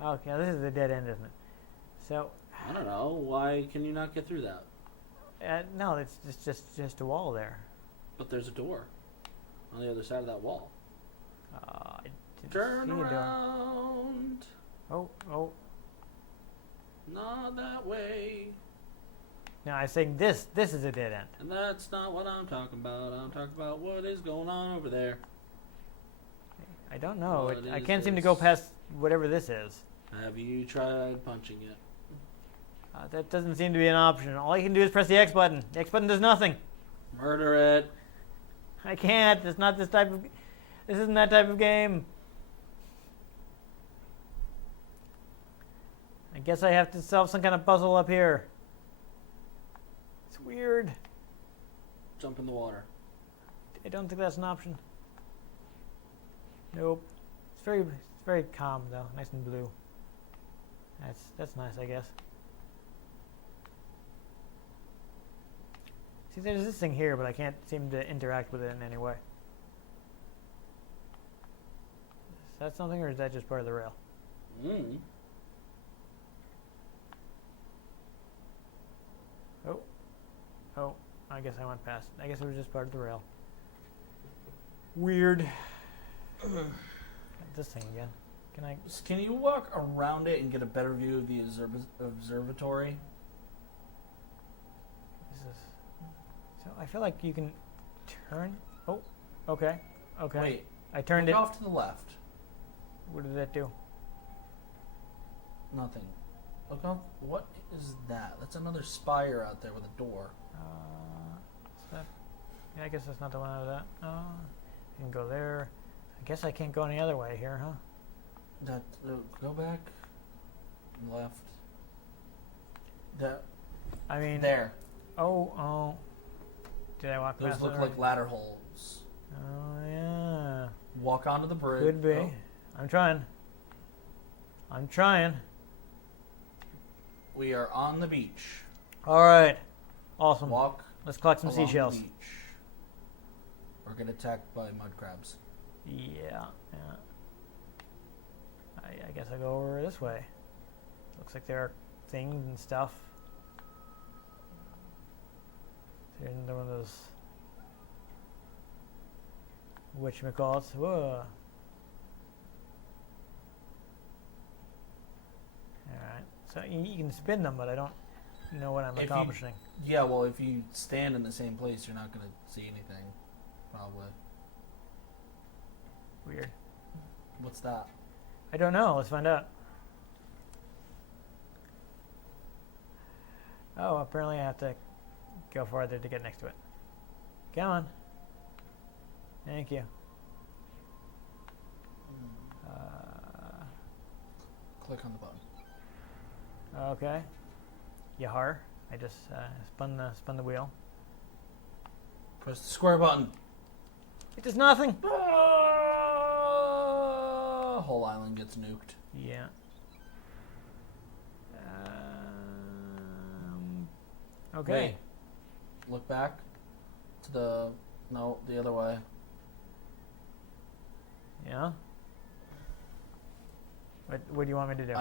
Okay, this is a dead end, isn't it? So. I don't know. Why can you not get through that? No, it's just a wall there. But there's a door on the other side of that wall. I didn't Turn see a door. around. Oh. Not that way. No, I was saying this is a dead end. And that's not what I'm talking about. I'm talking about what is going on over there. I don't know. What I is can't seem to this? go past whatever this is. Have you tried punching it? That doesn't seem to be an option. All you can do is press the X button. The X button does nothing. Murder it. I can't. It's not this type of... This isn't that type of game. guess I have to solve some kind of puzzle up here. It's weird. Jump in the water. I don't think that's an option. Nope. It's very calm though, nice and blue. That's nice, I guess. See, there's this thing here, but I can't seem to interact with it in any way. Is that something, or is that just part of the rail? Oh, I guess I went past. I guess it was just part of the rail. Weird. This thing again. Can you walk around it and get a better view of the observatory? So I feel like you can turn. Oh, okay. Wait. I turned it off to the left. What did that do? Nothing. Look off. What is that? That's another spire out there with a door. Is that? Yeah, I guess that's not the one out of that. You can go there. I guess I can't go any other way here, huh? Go back. Left. I mean. There. Oh. Did I walk past Those look like ladder holes. Oh, yeah. Walk onto the bridge. Could be. Oh. I'm trying. We are on the beach. All right. Awesome. Walk. Let's collect some along seashells. the beach. Or get attacked by mud crabs. Yeah. I guess I go over this way. Looks like there are things and stuff. Here's another one of those whatchamacallits. Whoa. Alright. So you can spin them, but I don't know what I'm accomplishing. Yeah, well, if you stand in the same place, you're not going to see anything. Probably. Weird. What's that? I don't know. Let's find out. Oh, apparently I have to go farther to get next to it. Come on. Thank you. Click on the button. Okay. Yahar. I just spun the wheel. Press the square button. It does nothing. Whole island gets nuked. Yeah. Okay. Wait. Look back to the other way. Yeah. What do you want me to do?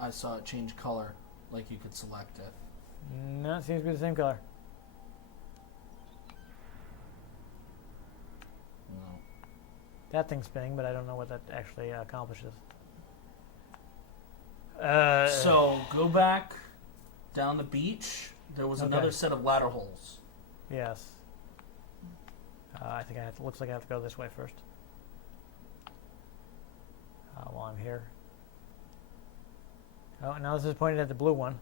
I saw it change color, like you could select it. No, it seems to be the same color. No. That thing's spinning, but I don't know what that actually accomplishes. So go back down the beach. There was Okay. another set of ladder holes. Yes. I think I have to. Looks like I have to go this way first. While I'm here. Oh, now this is pointed at the blue one.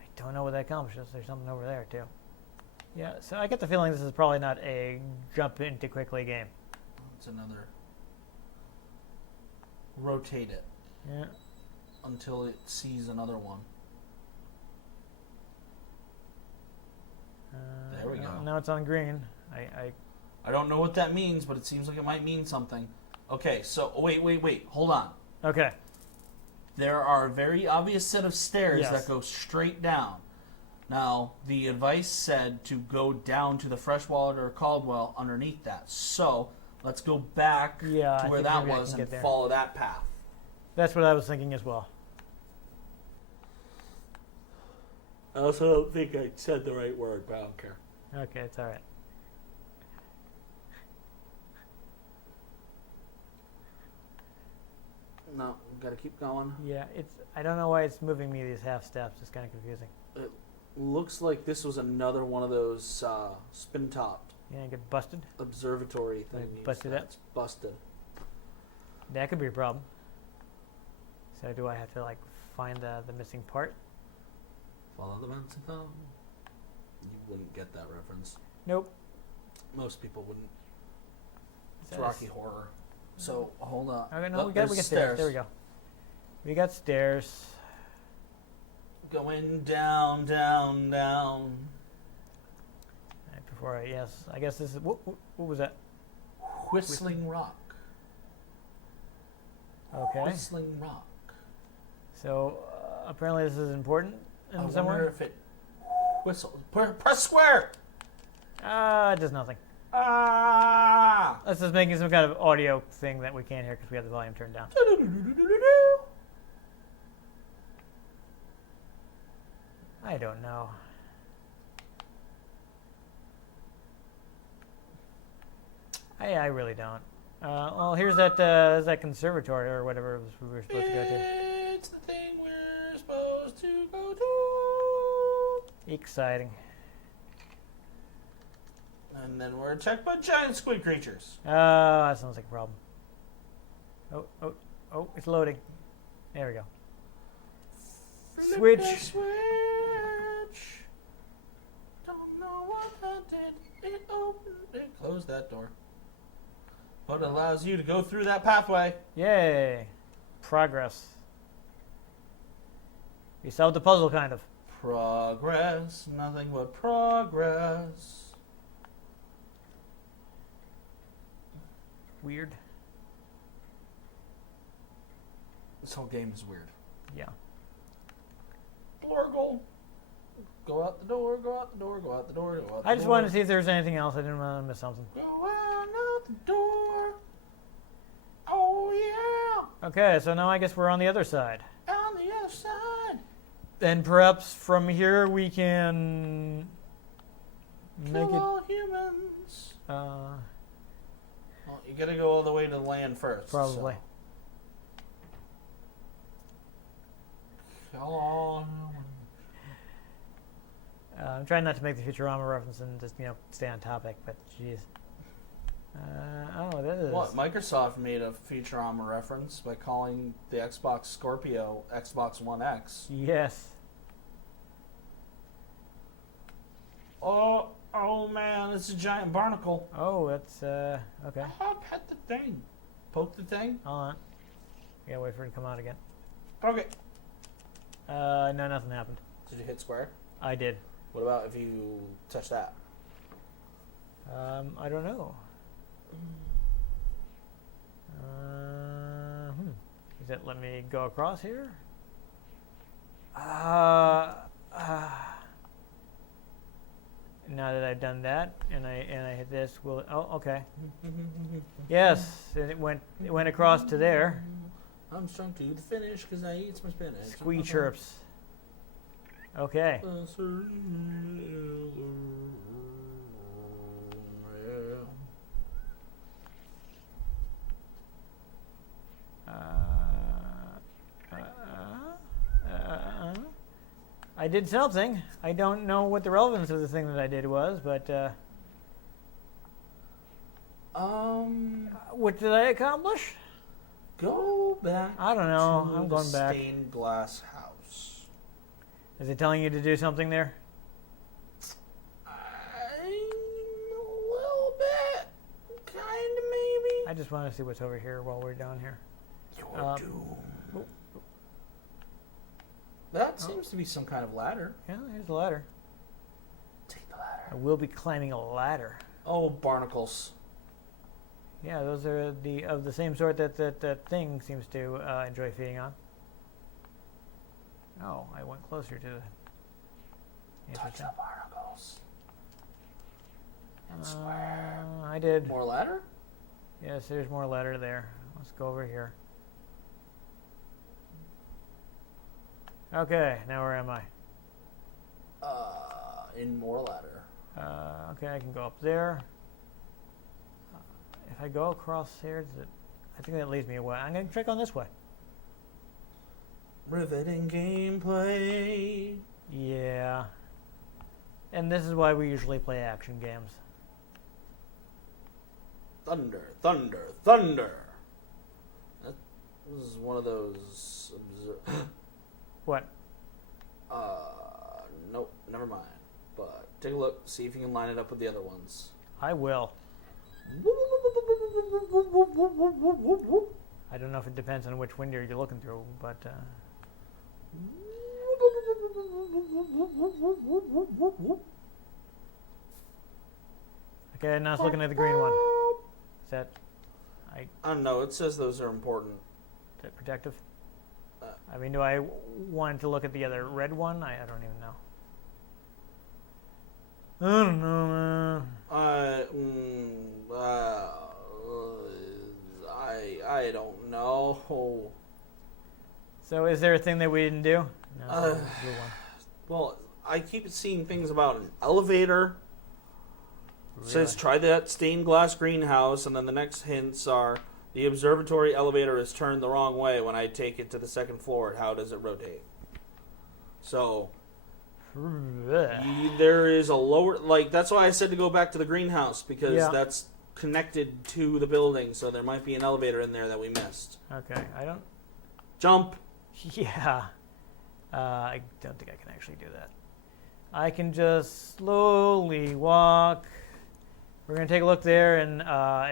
I don't know what that accomplishes. There's something over there too. Yeah. So I get the feeling this is probably not a jump into quickly game. It's another. Rotate it Yeah. until it sees another one. There we go. Now it's on green. I don't know what that means, but it seems like it might mean something. Okay, so wait. Hold on. Okay. There are a very obvious set of stairs Yes. that go straight down. Now, the advice said to go down to the freshwater Caldwell underneath that. So, let's go back to where that was and follow that path. That's what I was thinking as well. I also don't think I said the right word, but I don't care. Okay, it's all right. No, gotta keep going. Yeah, I don't know why it's moving me these half steps. It's kind of confusing. It looks like this was another one of those spin-topped Yeah, get busted. observatory Like things. busted That's busted. That could be a problem. So do I have to find the missing part? Follow the mountain thumb. You wouldn't get that reference. Nope. Most people wouldn't. It's Is that Rocky Horror. So hold on. Okay, no, Oh, we got there's stairs. There we go. We got stairs. Going down, down, down. Right, before I guess this is what was that? Whistling Rock. Okay. Whistling Rock. So apparently this is important in I some way. wonder if it whistles. Press square. It does nothing. This is making some kind of audio thing that we can't hear because we have the volume turned down. I don't know. I really don't. Well, here's that conservatory or whatever we were supposed to go to. It's the thing we're supposed to go to. Exciting. And then we're attacked by giant squid creatures. That sounds like a problem. Oh, it's loading. There we go. Flip Switch. the switch. Don't know what I did. It opened. It closed that door. But it allows you to go through that pathway. Yay. Progress. We solved the puzzle, kind of. Progress. Nothing but progress. Weird. This whole game is weird. Yeah. Blorgle. Go out the door, go out the door, go out the door, go out the door. I just wanted to see if there was anything else. I didn't want to miss something. Go out the door. Oh, yeah. Okay, so now I guess we're on the other side. On the other side. Then perhaps from here we can make Kill it. all humans. Uh, Well, you gotta go all the way to land first. probably. So. Kill all humans. I'm trying not to make the Futurama reference and just stay on topic, but jeez. That is. What? Microsoft made a Futurama reference by calling the Xbox Scorpio Xbox One X. Yes. Oh man, it's a giant barnacle. Oh, that's okay. Oh, pet the thing. Poke the thing. Hold on. Gotta wait for it to come out again. Poke it. No, nothing happened. Did you hit square? I did. What about if you touch that? I don't know. Does it let me go across here? Now that I've done that and I hit this, will it, oh, okay. Yes, and it went across to there. I'm strung to the finish because I eat my spinach. Squee chirps. Okay. I did something. I don't know what the relevance of the thing that I did was, but what did I accomplish? Go back. I don't know. to I'm the going back. Stained glass house. Is it telling you to do something there? A little bit, kind of maybe. I just want to see what's over here while we're down here. Your doom. That seems to be some kind of ladder. Yeah, here's the ladder. Take the ladder. I will be climbing a ladder. Oh, barnacles. Yeah, those are of the same sort that thing seems to enjoy feeding on. Oh, I went closer to the... Touch the barnacles. And swear. I did. More ladder? Yes, there's more ladder there. Let's go over here. Okay, now where am I? In more ladder. Okay, I can go up there. If I go across here, I think that leads me away. I'm going to check on this way. Riveting gameplay. Yeah. And this is why we usually play action games. Thunder, thunder, thunder. This is one of those... What? Nope, never mind. But take a look, see if you can line it up with the other ones. I will. I don't know if it depends on which window you're looking through, but... Okay, now it's looking at the green one. Is that I don't know. It says those are important. is that protective? I mean, do I want to look at the other red one? I don't even know. I don't know, man. I don't know. So, is there a thing that we didn't do? No, it's the blue one. Well, I keep seeing things about an elevator. Really? Says try that stained glass greenhouse, and then the next hints are the observatory elevator is turned the wrong way when I take it to the second floor. How does it rotate? So there is a lower, like, that's why I said to go back to the greenhouse, because that's connected to the building, so there might be an elevator in there that we missed. Okay, I don't. Jump. Yeah. I don't think I can actually do that. I can just slowly walk. We're going to take a look there, and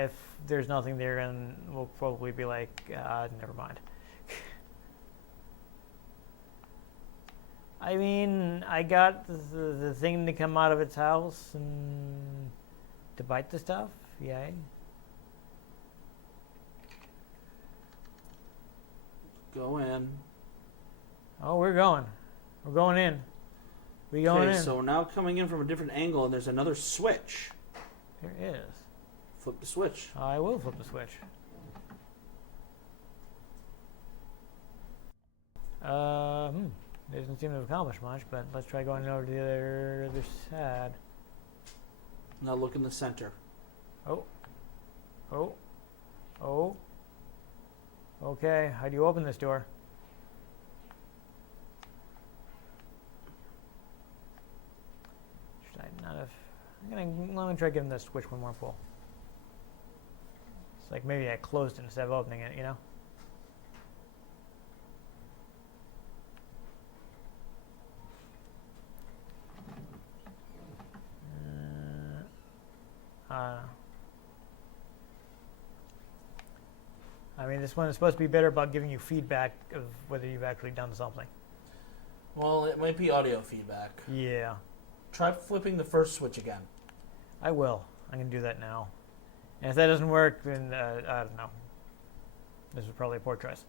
if there's nothing there, then we'll probably be like, never mind. I mean, I got the thing to come out of its house and to bite the stuff. Yay. Go in. Oh, we're going. We're going in. We going in. So we're now coming in from a different angle, and there's another switch. There is. Flip the switch. I will flip the switch. Doesn't seem to accomplish much, but let's try going over to the other side. Now look in the center. Oh. Oh. Oh. Okay, how do you open this door? Should I not have... I'm gonna try giving this switch one more pull. It's like maybe I closed it instead of opening it, you know? I mean, this one is supposed to be better about giving you feedback of whether you've actually done something. Well, it might be audio feedback. Yeah. Try flipping the first switch again. I will. I'm going to do that now. And if that doesn't work, then I don't know. This was probably a poor choice.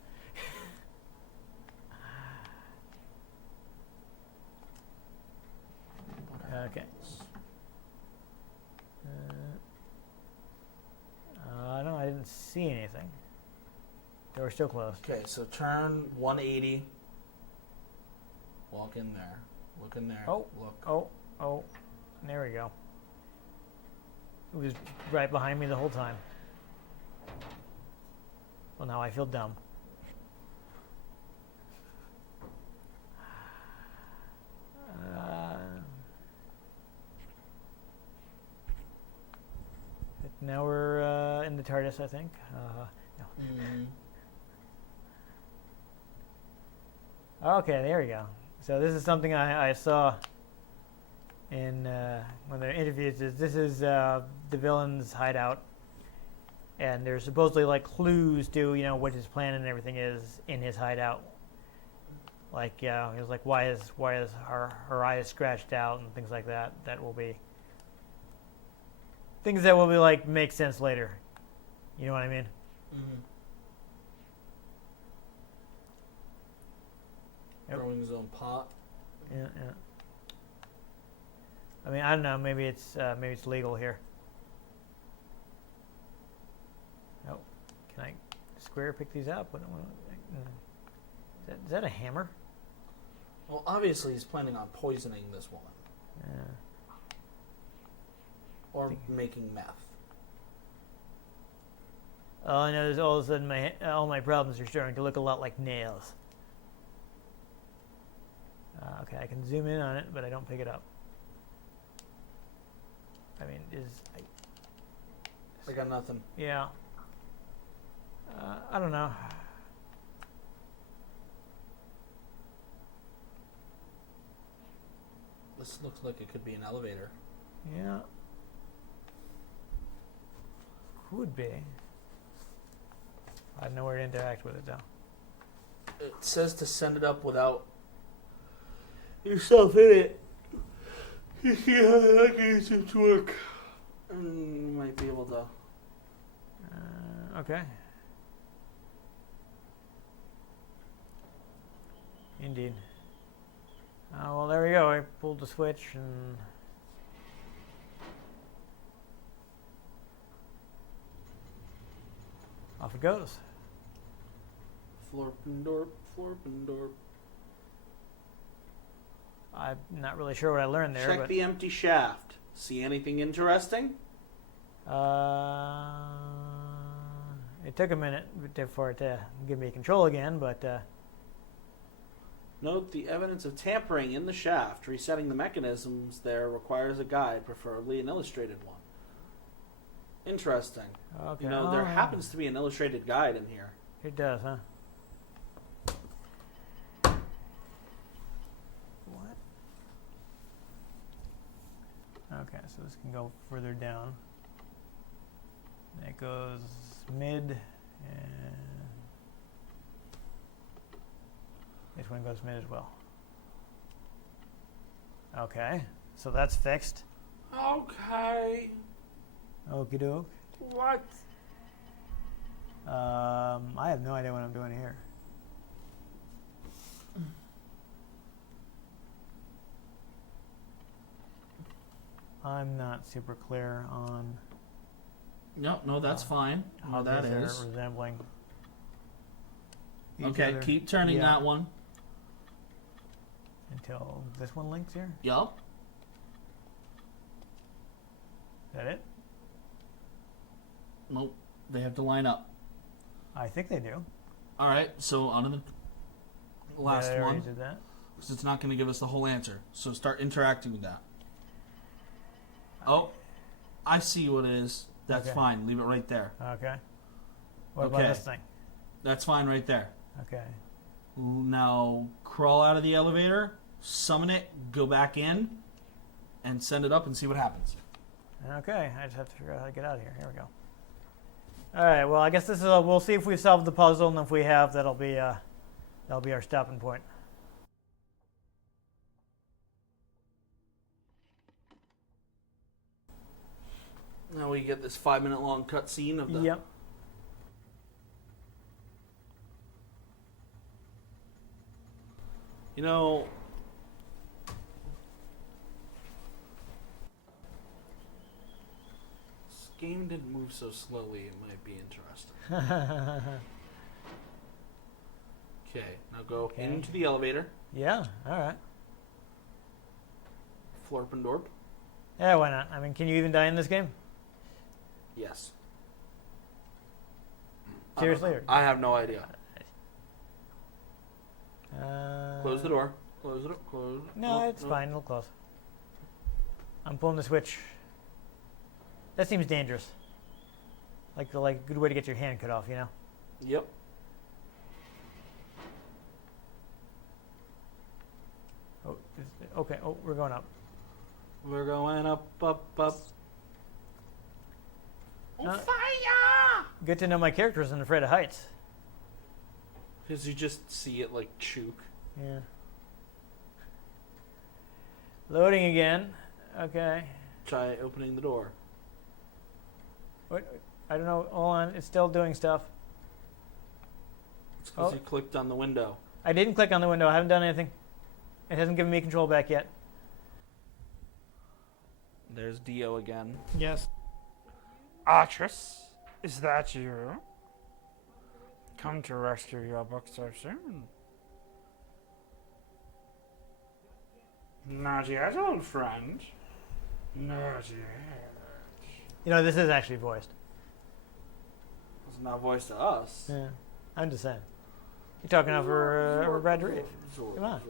Okay. No, I didn't see anything. They were still closed. Okay, so turn 180. Walk in there. Look in there. Oh. Look. Oh. There we go. It was right behind me the whole time. Well, now I feel dumb. Now we're in the TARDIS, I think. No. Okay, there we go. So this is something I saw in one of their interviews. This is the villain's hideout, and there's supposedly like clues to what his plan and everything is in his hideout. Like he was like, why is her eyes scratched out and things like that. That will be things that will be like make sense later. You know what I mean? Mm-hmm. Yep. Growing his own pot. Yeah. I mean, I don't know. Maybe it's legal here. Oh, can I square pick these up? Is that a hammer? Well, obviously he's planning on poisoning this woman. Yeah. Or making meth. All I know is all of a sudden all my problems are starting to look a lot like nails. Okay, I can zoom in on it, but I don't pick it up. I mean, I got nothing. Yeah. I don't know. This looks like it could be an elevator. Yeah. Could be. I have nowhere to interact with it, though. It says to send it up without yourself in it. You see how the mechanisms work. And you might be able to. Okay. Indeed. Well, there we go. I pulled the switch and... off it goes. Florpendorp, Florpendorp. I'm not really sure what I learned there. Check the empty shaft. See anything interesting? It took a minute for it to give me control again, but... Note the evidence of tampering in the shaft. Resetting the mechanisms there requires a guide, preferably an illustrated one. Interesting. Okay. You know, there happens to be an illustrated guide in here. It does, huh? What? Okay, so this can go further down. It goes mid, and this one goes mid as well. Okay, so that's fixed. Okay. Okie doke. What? I have no idea what I'm doing here. I'm not super clear on No, that's fine. how that these is. are resembling each Okay, other. keep turning Yeah. that one. Until this one links here. Yup. Is that it? Nope. They have to line up. I think they do. All right. So on to the last Yeah, I already one, did that. because it's not going to give us the whole answer. So start interacting with that. Oh, I see what it is. That's Okay. fine. Leave it right there. Okay. What about Okay. this thing? That's fine right there. Okay. Now crawl out of the elevator, summon it, go back in, and send it up and see what happens. Okay. I just have to figure out how to get out of here. Here we go. All right. Well, I guess this is. We'll see if we've solved the puzzle, and if we have, that'll be our stopping point. Now we get this 5-minute long cutscene of the. Yep. You know, this game didn't move so slowly. It might be interesting. Okay, now go Okay. into the elevator. Yeah. All right. Florpendorp. Yeah. Why not? I mean, can you even die in this game? Yes. Seriously? Or? I have no idea. Close the door. Close it. Close. No, it's fine. It'll close. I'm pulling the switch. That seems dangerous. Like a good way to get your hand cut off, you know? Yep. Oh, okay. Oh, we're going up. We're going up, up, up. No. Fire! Good to know my character isn't afraid of heights. Because you just see it like chook. Yeah. Loading again. Okay. Try opening the door. What? I don't know. Hold on. It's still doing stuff. It's because Oh. you clicked on the window. I didn't click on the window. I haven't done anything. It hasn't given me control back yet. There's Dio again. Yes. Actress, is that you? Come to rescue your book so soon. Not yet, old friend. Not yet. You know, this is actually voiced. It's not voiced to us. Yeah. I'm just saying. You're talking over Brad Reeve. Zorp, Come on.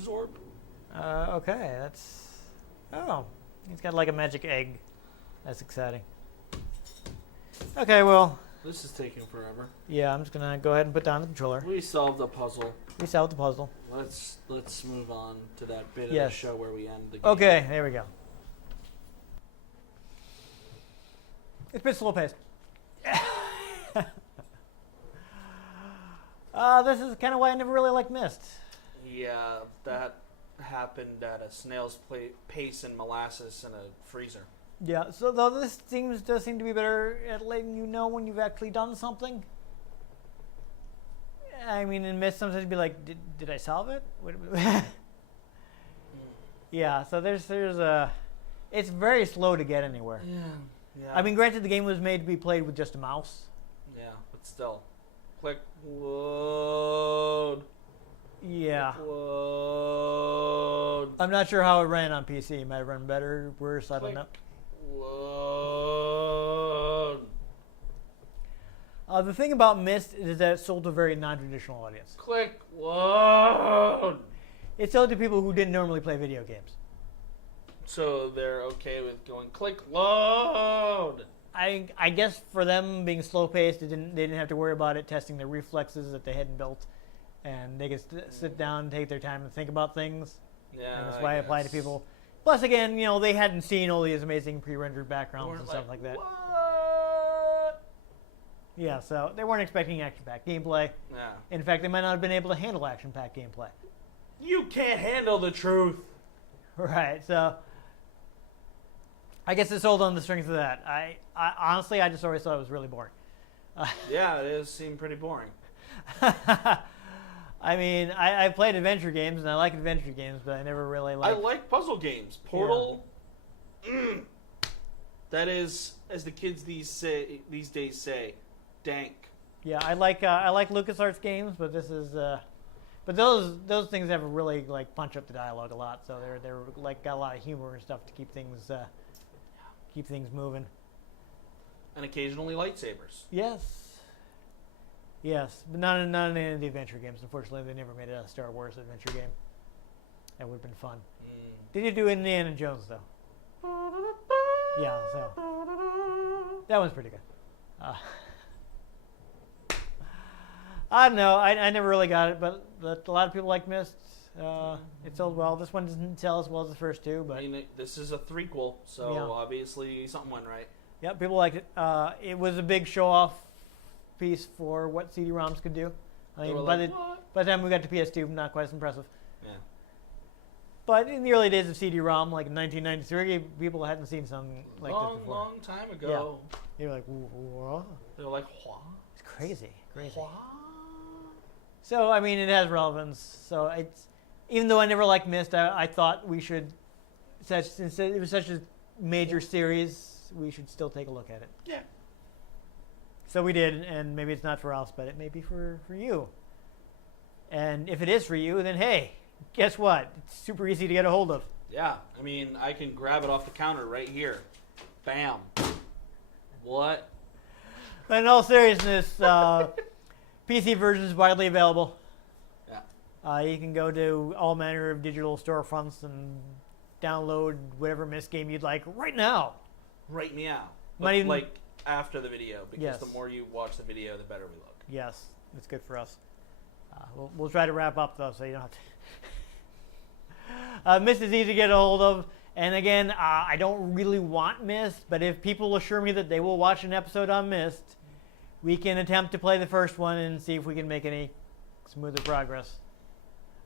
Zorp. Okay, that's... Oh, he's got like a magic egg. That's exciting. Okay, well, This is taking forever. yeah, I'm just going to go ahead and put down the controller. We solved the puzzle. We solved the puzzle. Let's move on to that bit of Yes. the show where we end the game. Okay, there we go. It's a bit slow paced. This is kind of why I never really liked Myst. Yeah, that happened at a snail's pace in molasses in a freezer. Yeah, so though this does seem to be better at letting you know when you've actually done something. I mean, in Myst, sometimes you'd be like, did I solve it? Yeah, so there's it's very slow to get anywhere. Yeah. I mean, granted, the game was made to be played with just a mouse. Yeah, but still. Click load. Yeah. Load. I'm not sure how it ran on PC. It might have run better, worse, I don't know. Load. The thing about Myst is that it sold to a very non-traditional audience. Click load. It sold to people who didn't normally play video games. So they're okay with going click load. I guess for them being slow-paced, they didn't have to worry about it testing their reflexes that they hadn't built, and they could sit down, take their time, and think about things. Yeah, And that's why I apply to people. Plus, again, they hadn't seen all these amazing pre-rendered backgrounds and stuff like that. What? Yeah, so they weren't expecting action-packed gameplay. Yeah. In fact, they might not have been able to handle action-packed gameplay. You can't handle the truth. Right, so I guess it sold on the strength of that. I honestly, I just always thought it was really boring. Yeah, it does seem pretty boring. I mean, I played adventure games, and I like adventure games, but I never really I liked... like puzzle games. Portal, that is, as the kids these days say, dank. Yeah, I like LucasArts games, but this is... But those things have really punch up the dialogue a lot, so they're got a lot of humor and stuff to keep things moving. And occasionally lightsabers. Yes, but not in any of the adventure games. Unfortunately, they never made a Star Wars adventure game. That would have been fun. Did you do Indiana Jones though? Yeah, so that one's pretty good. I don't know. I never really got it, but a lot of people like Myst. It sold well. This one doesn't sell as well as the first two, but I mean, this is a threequel, so obviously something went right. yeah, people liked it. It was a big show-off piece for what CD-ROMs could do. I mean, by the time we got to PS2, not quite as impressive. Yeah. But in the early days of CD-ROM, like in 1993, people hadn't seen something like this before. Long time ago. Yeah. They were like, what? They were like, what? It's crazy. What? So, I mean, it has relevance. So, even though I never liked Myst, I thought we should, since it was such a major series, we should still take a look at it. Yeah. So we did, and maybe it's not for us, but it may be for you. And if it is for you, then hey, guess what? It's super easy to get a hold of. Yeah, I mean, I can grab it off the counter right here. Bam. What? But in all seriousness, PC version is widely available. Yeah. You can go to all manner of digital storefronts and download whatever Myst game you'd like right now. Right meow. Not But even- like after the video, because Yes. the more you watch the video, the better we look. Yes, it's good for us. We'll try to wrap up, though, so you don't have to... Myst is easy to get a hold of. And again, I don't really want Myst, but if people assure me that they will watch an episode on Myst, we can attempt to play the first one and see if we can make any smoother progress.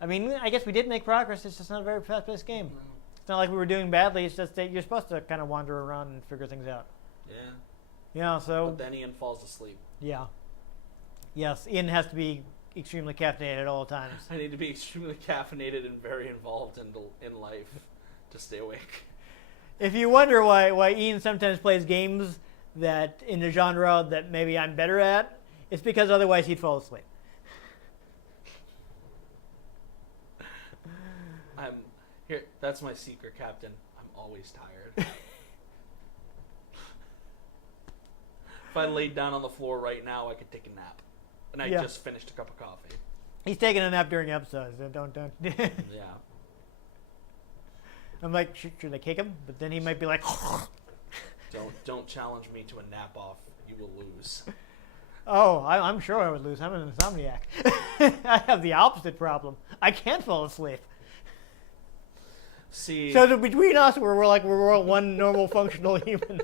I mean, I guess we did make progress. It's just not a very fast-paced game. It's not like we were doing badly. It's just that you're supposed to kind of wander around and figure things out. Yeah. Yeah, so... But then Ian falls asleep. Yeah. Yes, Ian has to be extremely caffeinated at all times. I need to be extremely caffeinated and very involved in life to stay awake. If you wonder why Ian sometimes plays games that in a genre that maybe I'm better at, it's because otherwise he'd fall asleep. Here, that's my secret, Captain. I'm always tired. If I laid down on the floor right now, I could take a nap. And I just finished a cup of coffee. He's taking a nap during episodes. So don't. Yeah. I'm like, should I kick him? But then he might be like... Don't challenge me to a nap off. You will lose. Oh, I'm sure I would lose. I'm an insomniac. I have the opposite problem. I can't fall asleep. See. So between us, we're all one normal functional human.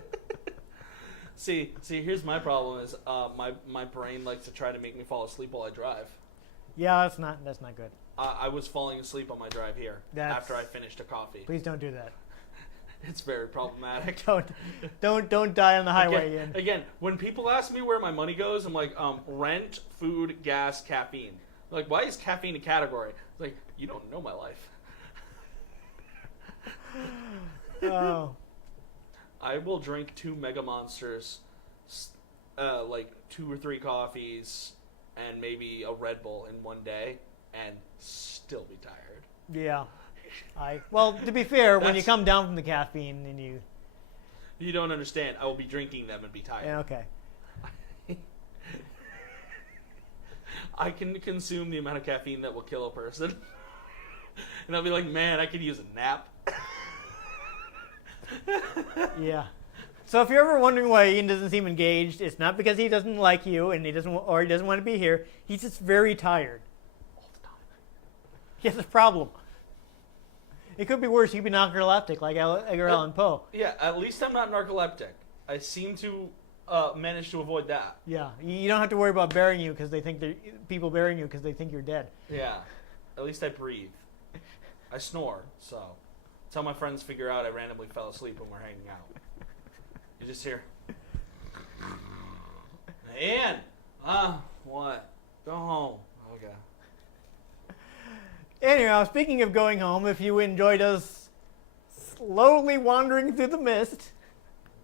See. Here's my problem: is my brain likes to try to make me fall asleep while I drive. Yeah, that's not good. I was falling asleep on my drive here after I finished a coffee. Please don't do that. It's very problematic. Don't die on the highway. Again, when people ask me where my money goes, I'm like, rent, food, gas, caffeine. Like, why is caffeine a category? It's like, you don't know my life. Oh. I will drink 2 Mega Monsters, like 2 or 3 coffees, and maybe a Red Bull in one day, and still be tired. Yeah. Well, to be fair, when you come down from the caffeine and you... You don't understand. I will be drinking them and be tired. Yeah, okay. I can consume the amount of caffeine that will kill a person. And I'll be like, man, I could use a nap. Yeah. So if you're ever wondering why Ian doesn't seem engaged, it's not because he doesn't like you and he doesn't want to be here. He's just very tired. All the time. He has a problem. It could be worse. He could be narcoleptic like Edgar Allan Poe. Yeah, at least I'm not narcoleptic. I seem to manage to avoid that. Yeah, you don't have to worry about burying you because people burying you because they think you're dead. Yeah, at least I breathe. I snore, so that's how my friends figure out I randomly fell asleep when we're hanging out. You just hear, Ian, what? Go home. Okay. Anyhow, speaking of going home, if you enjoyed us slowly wandering through the mist,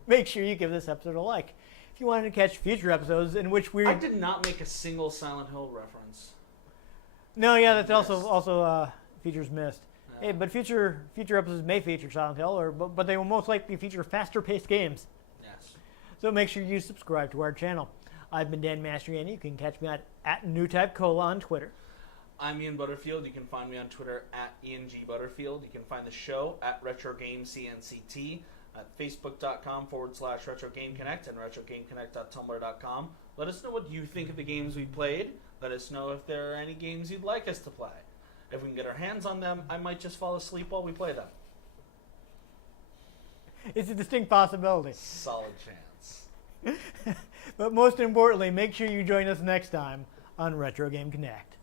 make sure you give this episode a like. If you wanted to catch future episodes in which I did not make a single Silent Hill reference. No, yeah, that's Myst. also features Myst. Yeah. Hey, but future episodes may feature Silent Hill, but they will most likely feature faster-paced games. Yes. So make sure you subscribe to our channel. I've been Dan Mastriani. You can catch me at NewTypeCola on Twitter. I'm Ian Butterfield. You can find me on Twitter at IanG Butterfield. You can find the show at RetroGameCNCT at Facebook.com/RetroGameConnect and RetroGameConnect.tumblr.com. Let us know what you think of the games we played. Let us know if there are any games you'd like us to play. If we can get our hands on them, I might just fall asleep while we play them. It's a distinct possibility. Solid chance. But most importantly, make sure you join us next time on Retro Game Connect.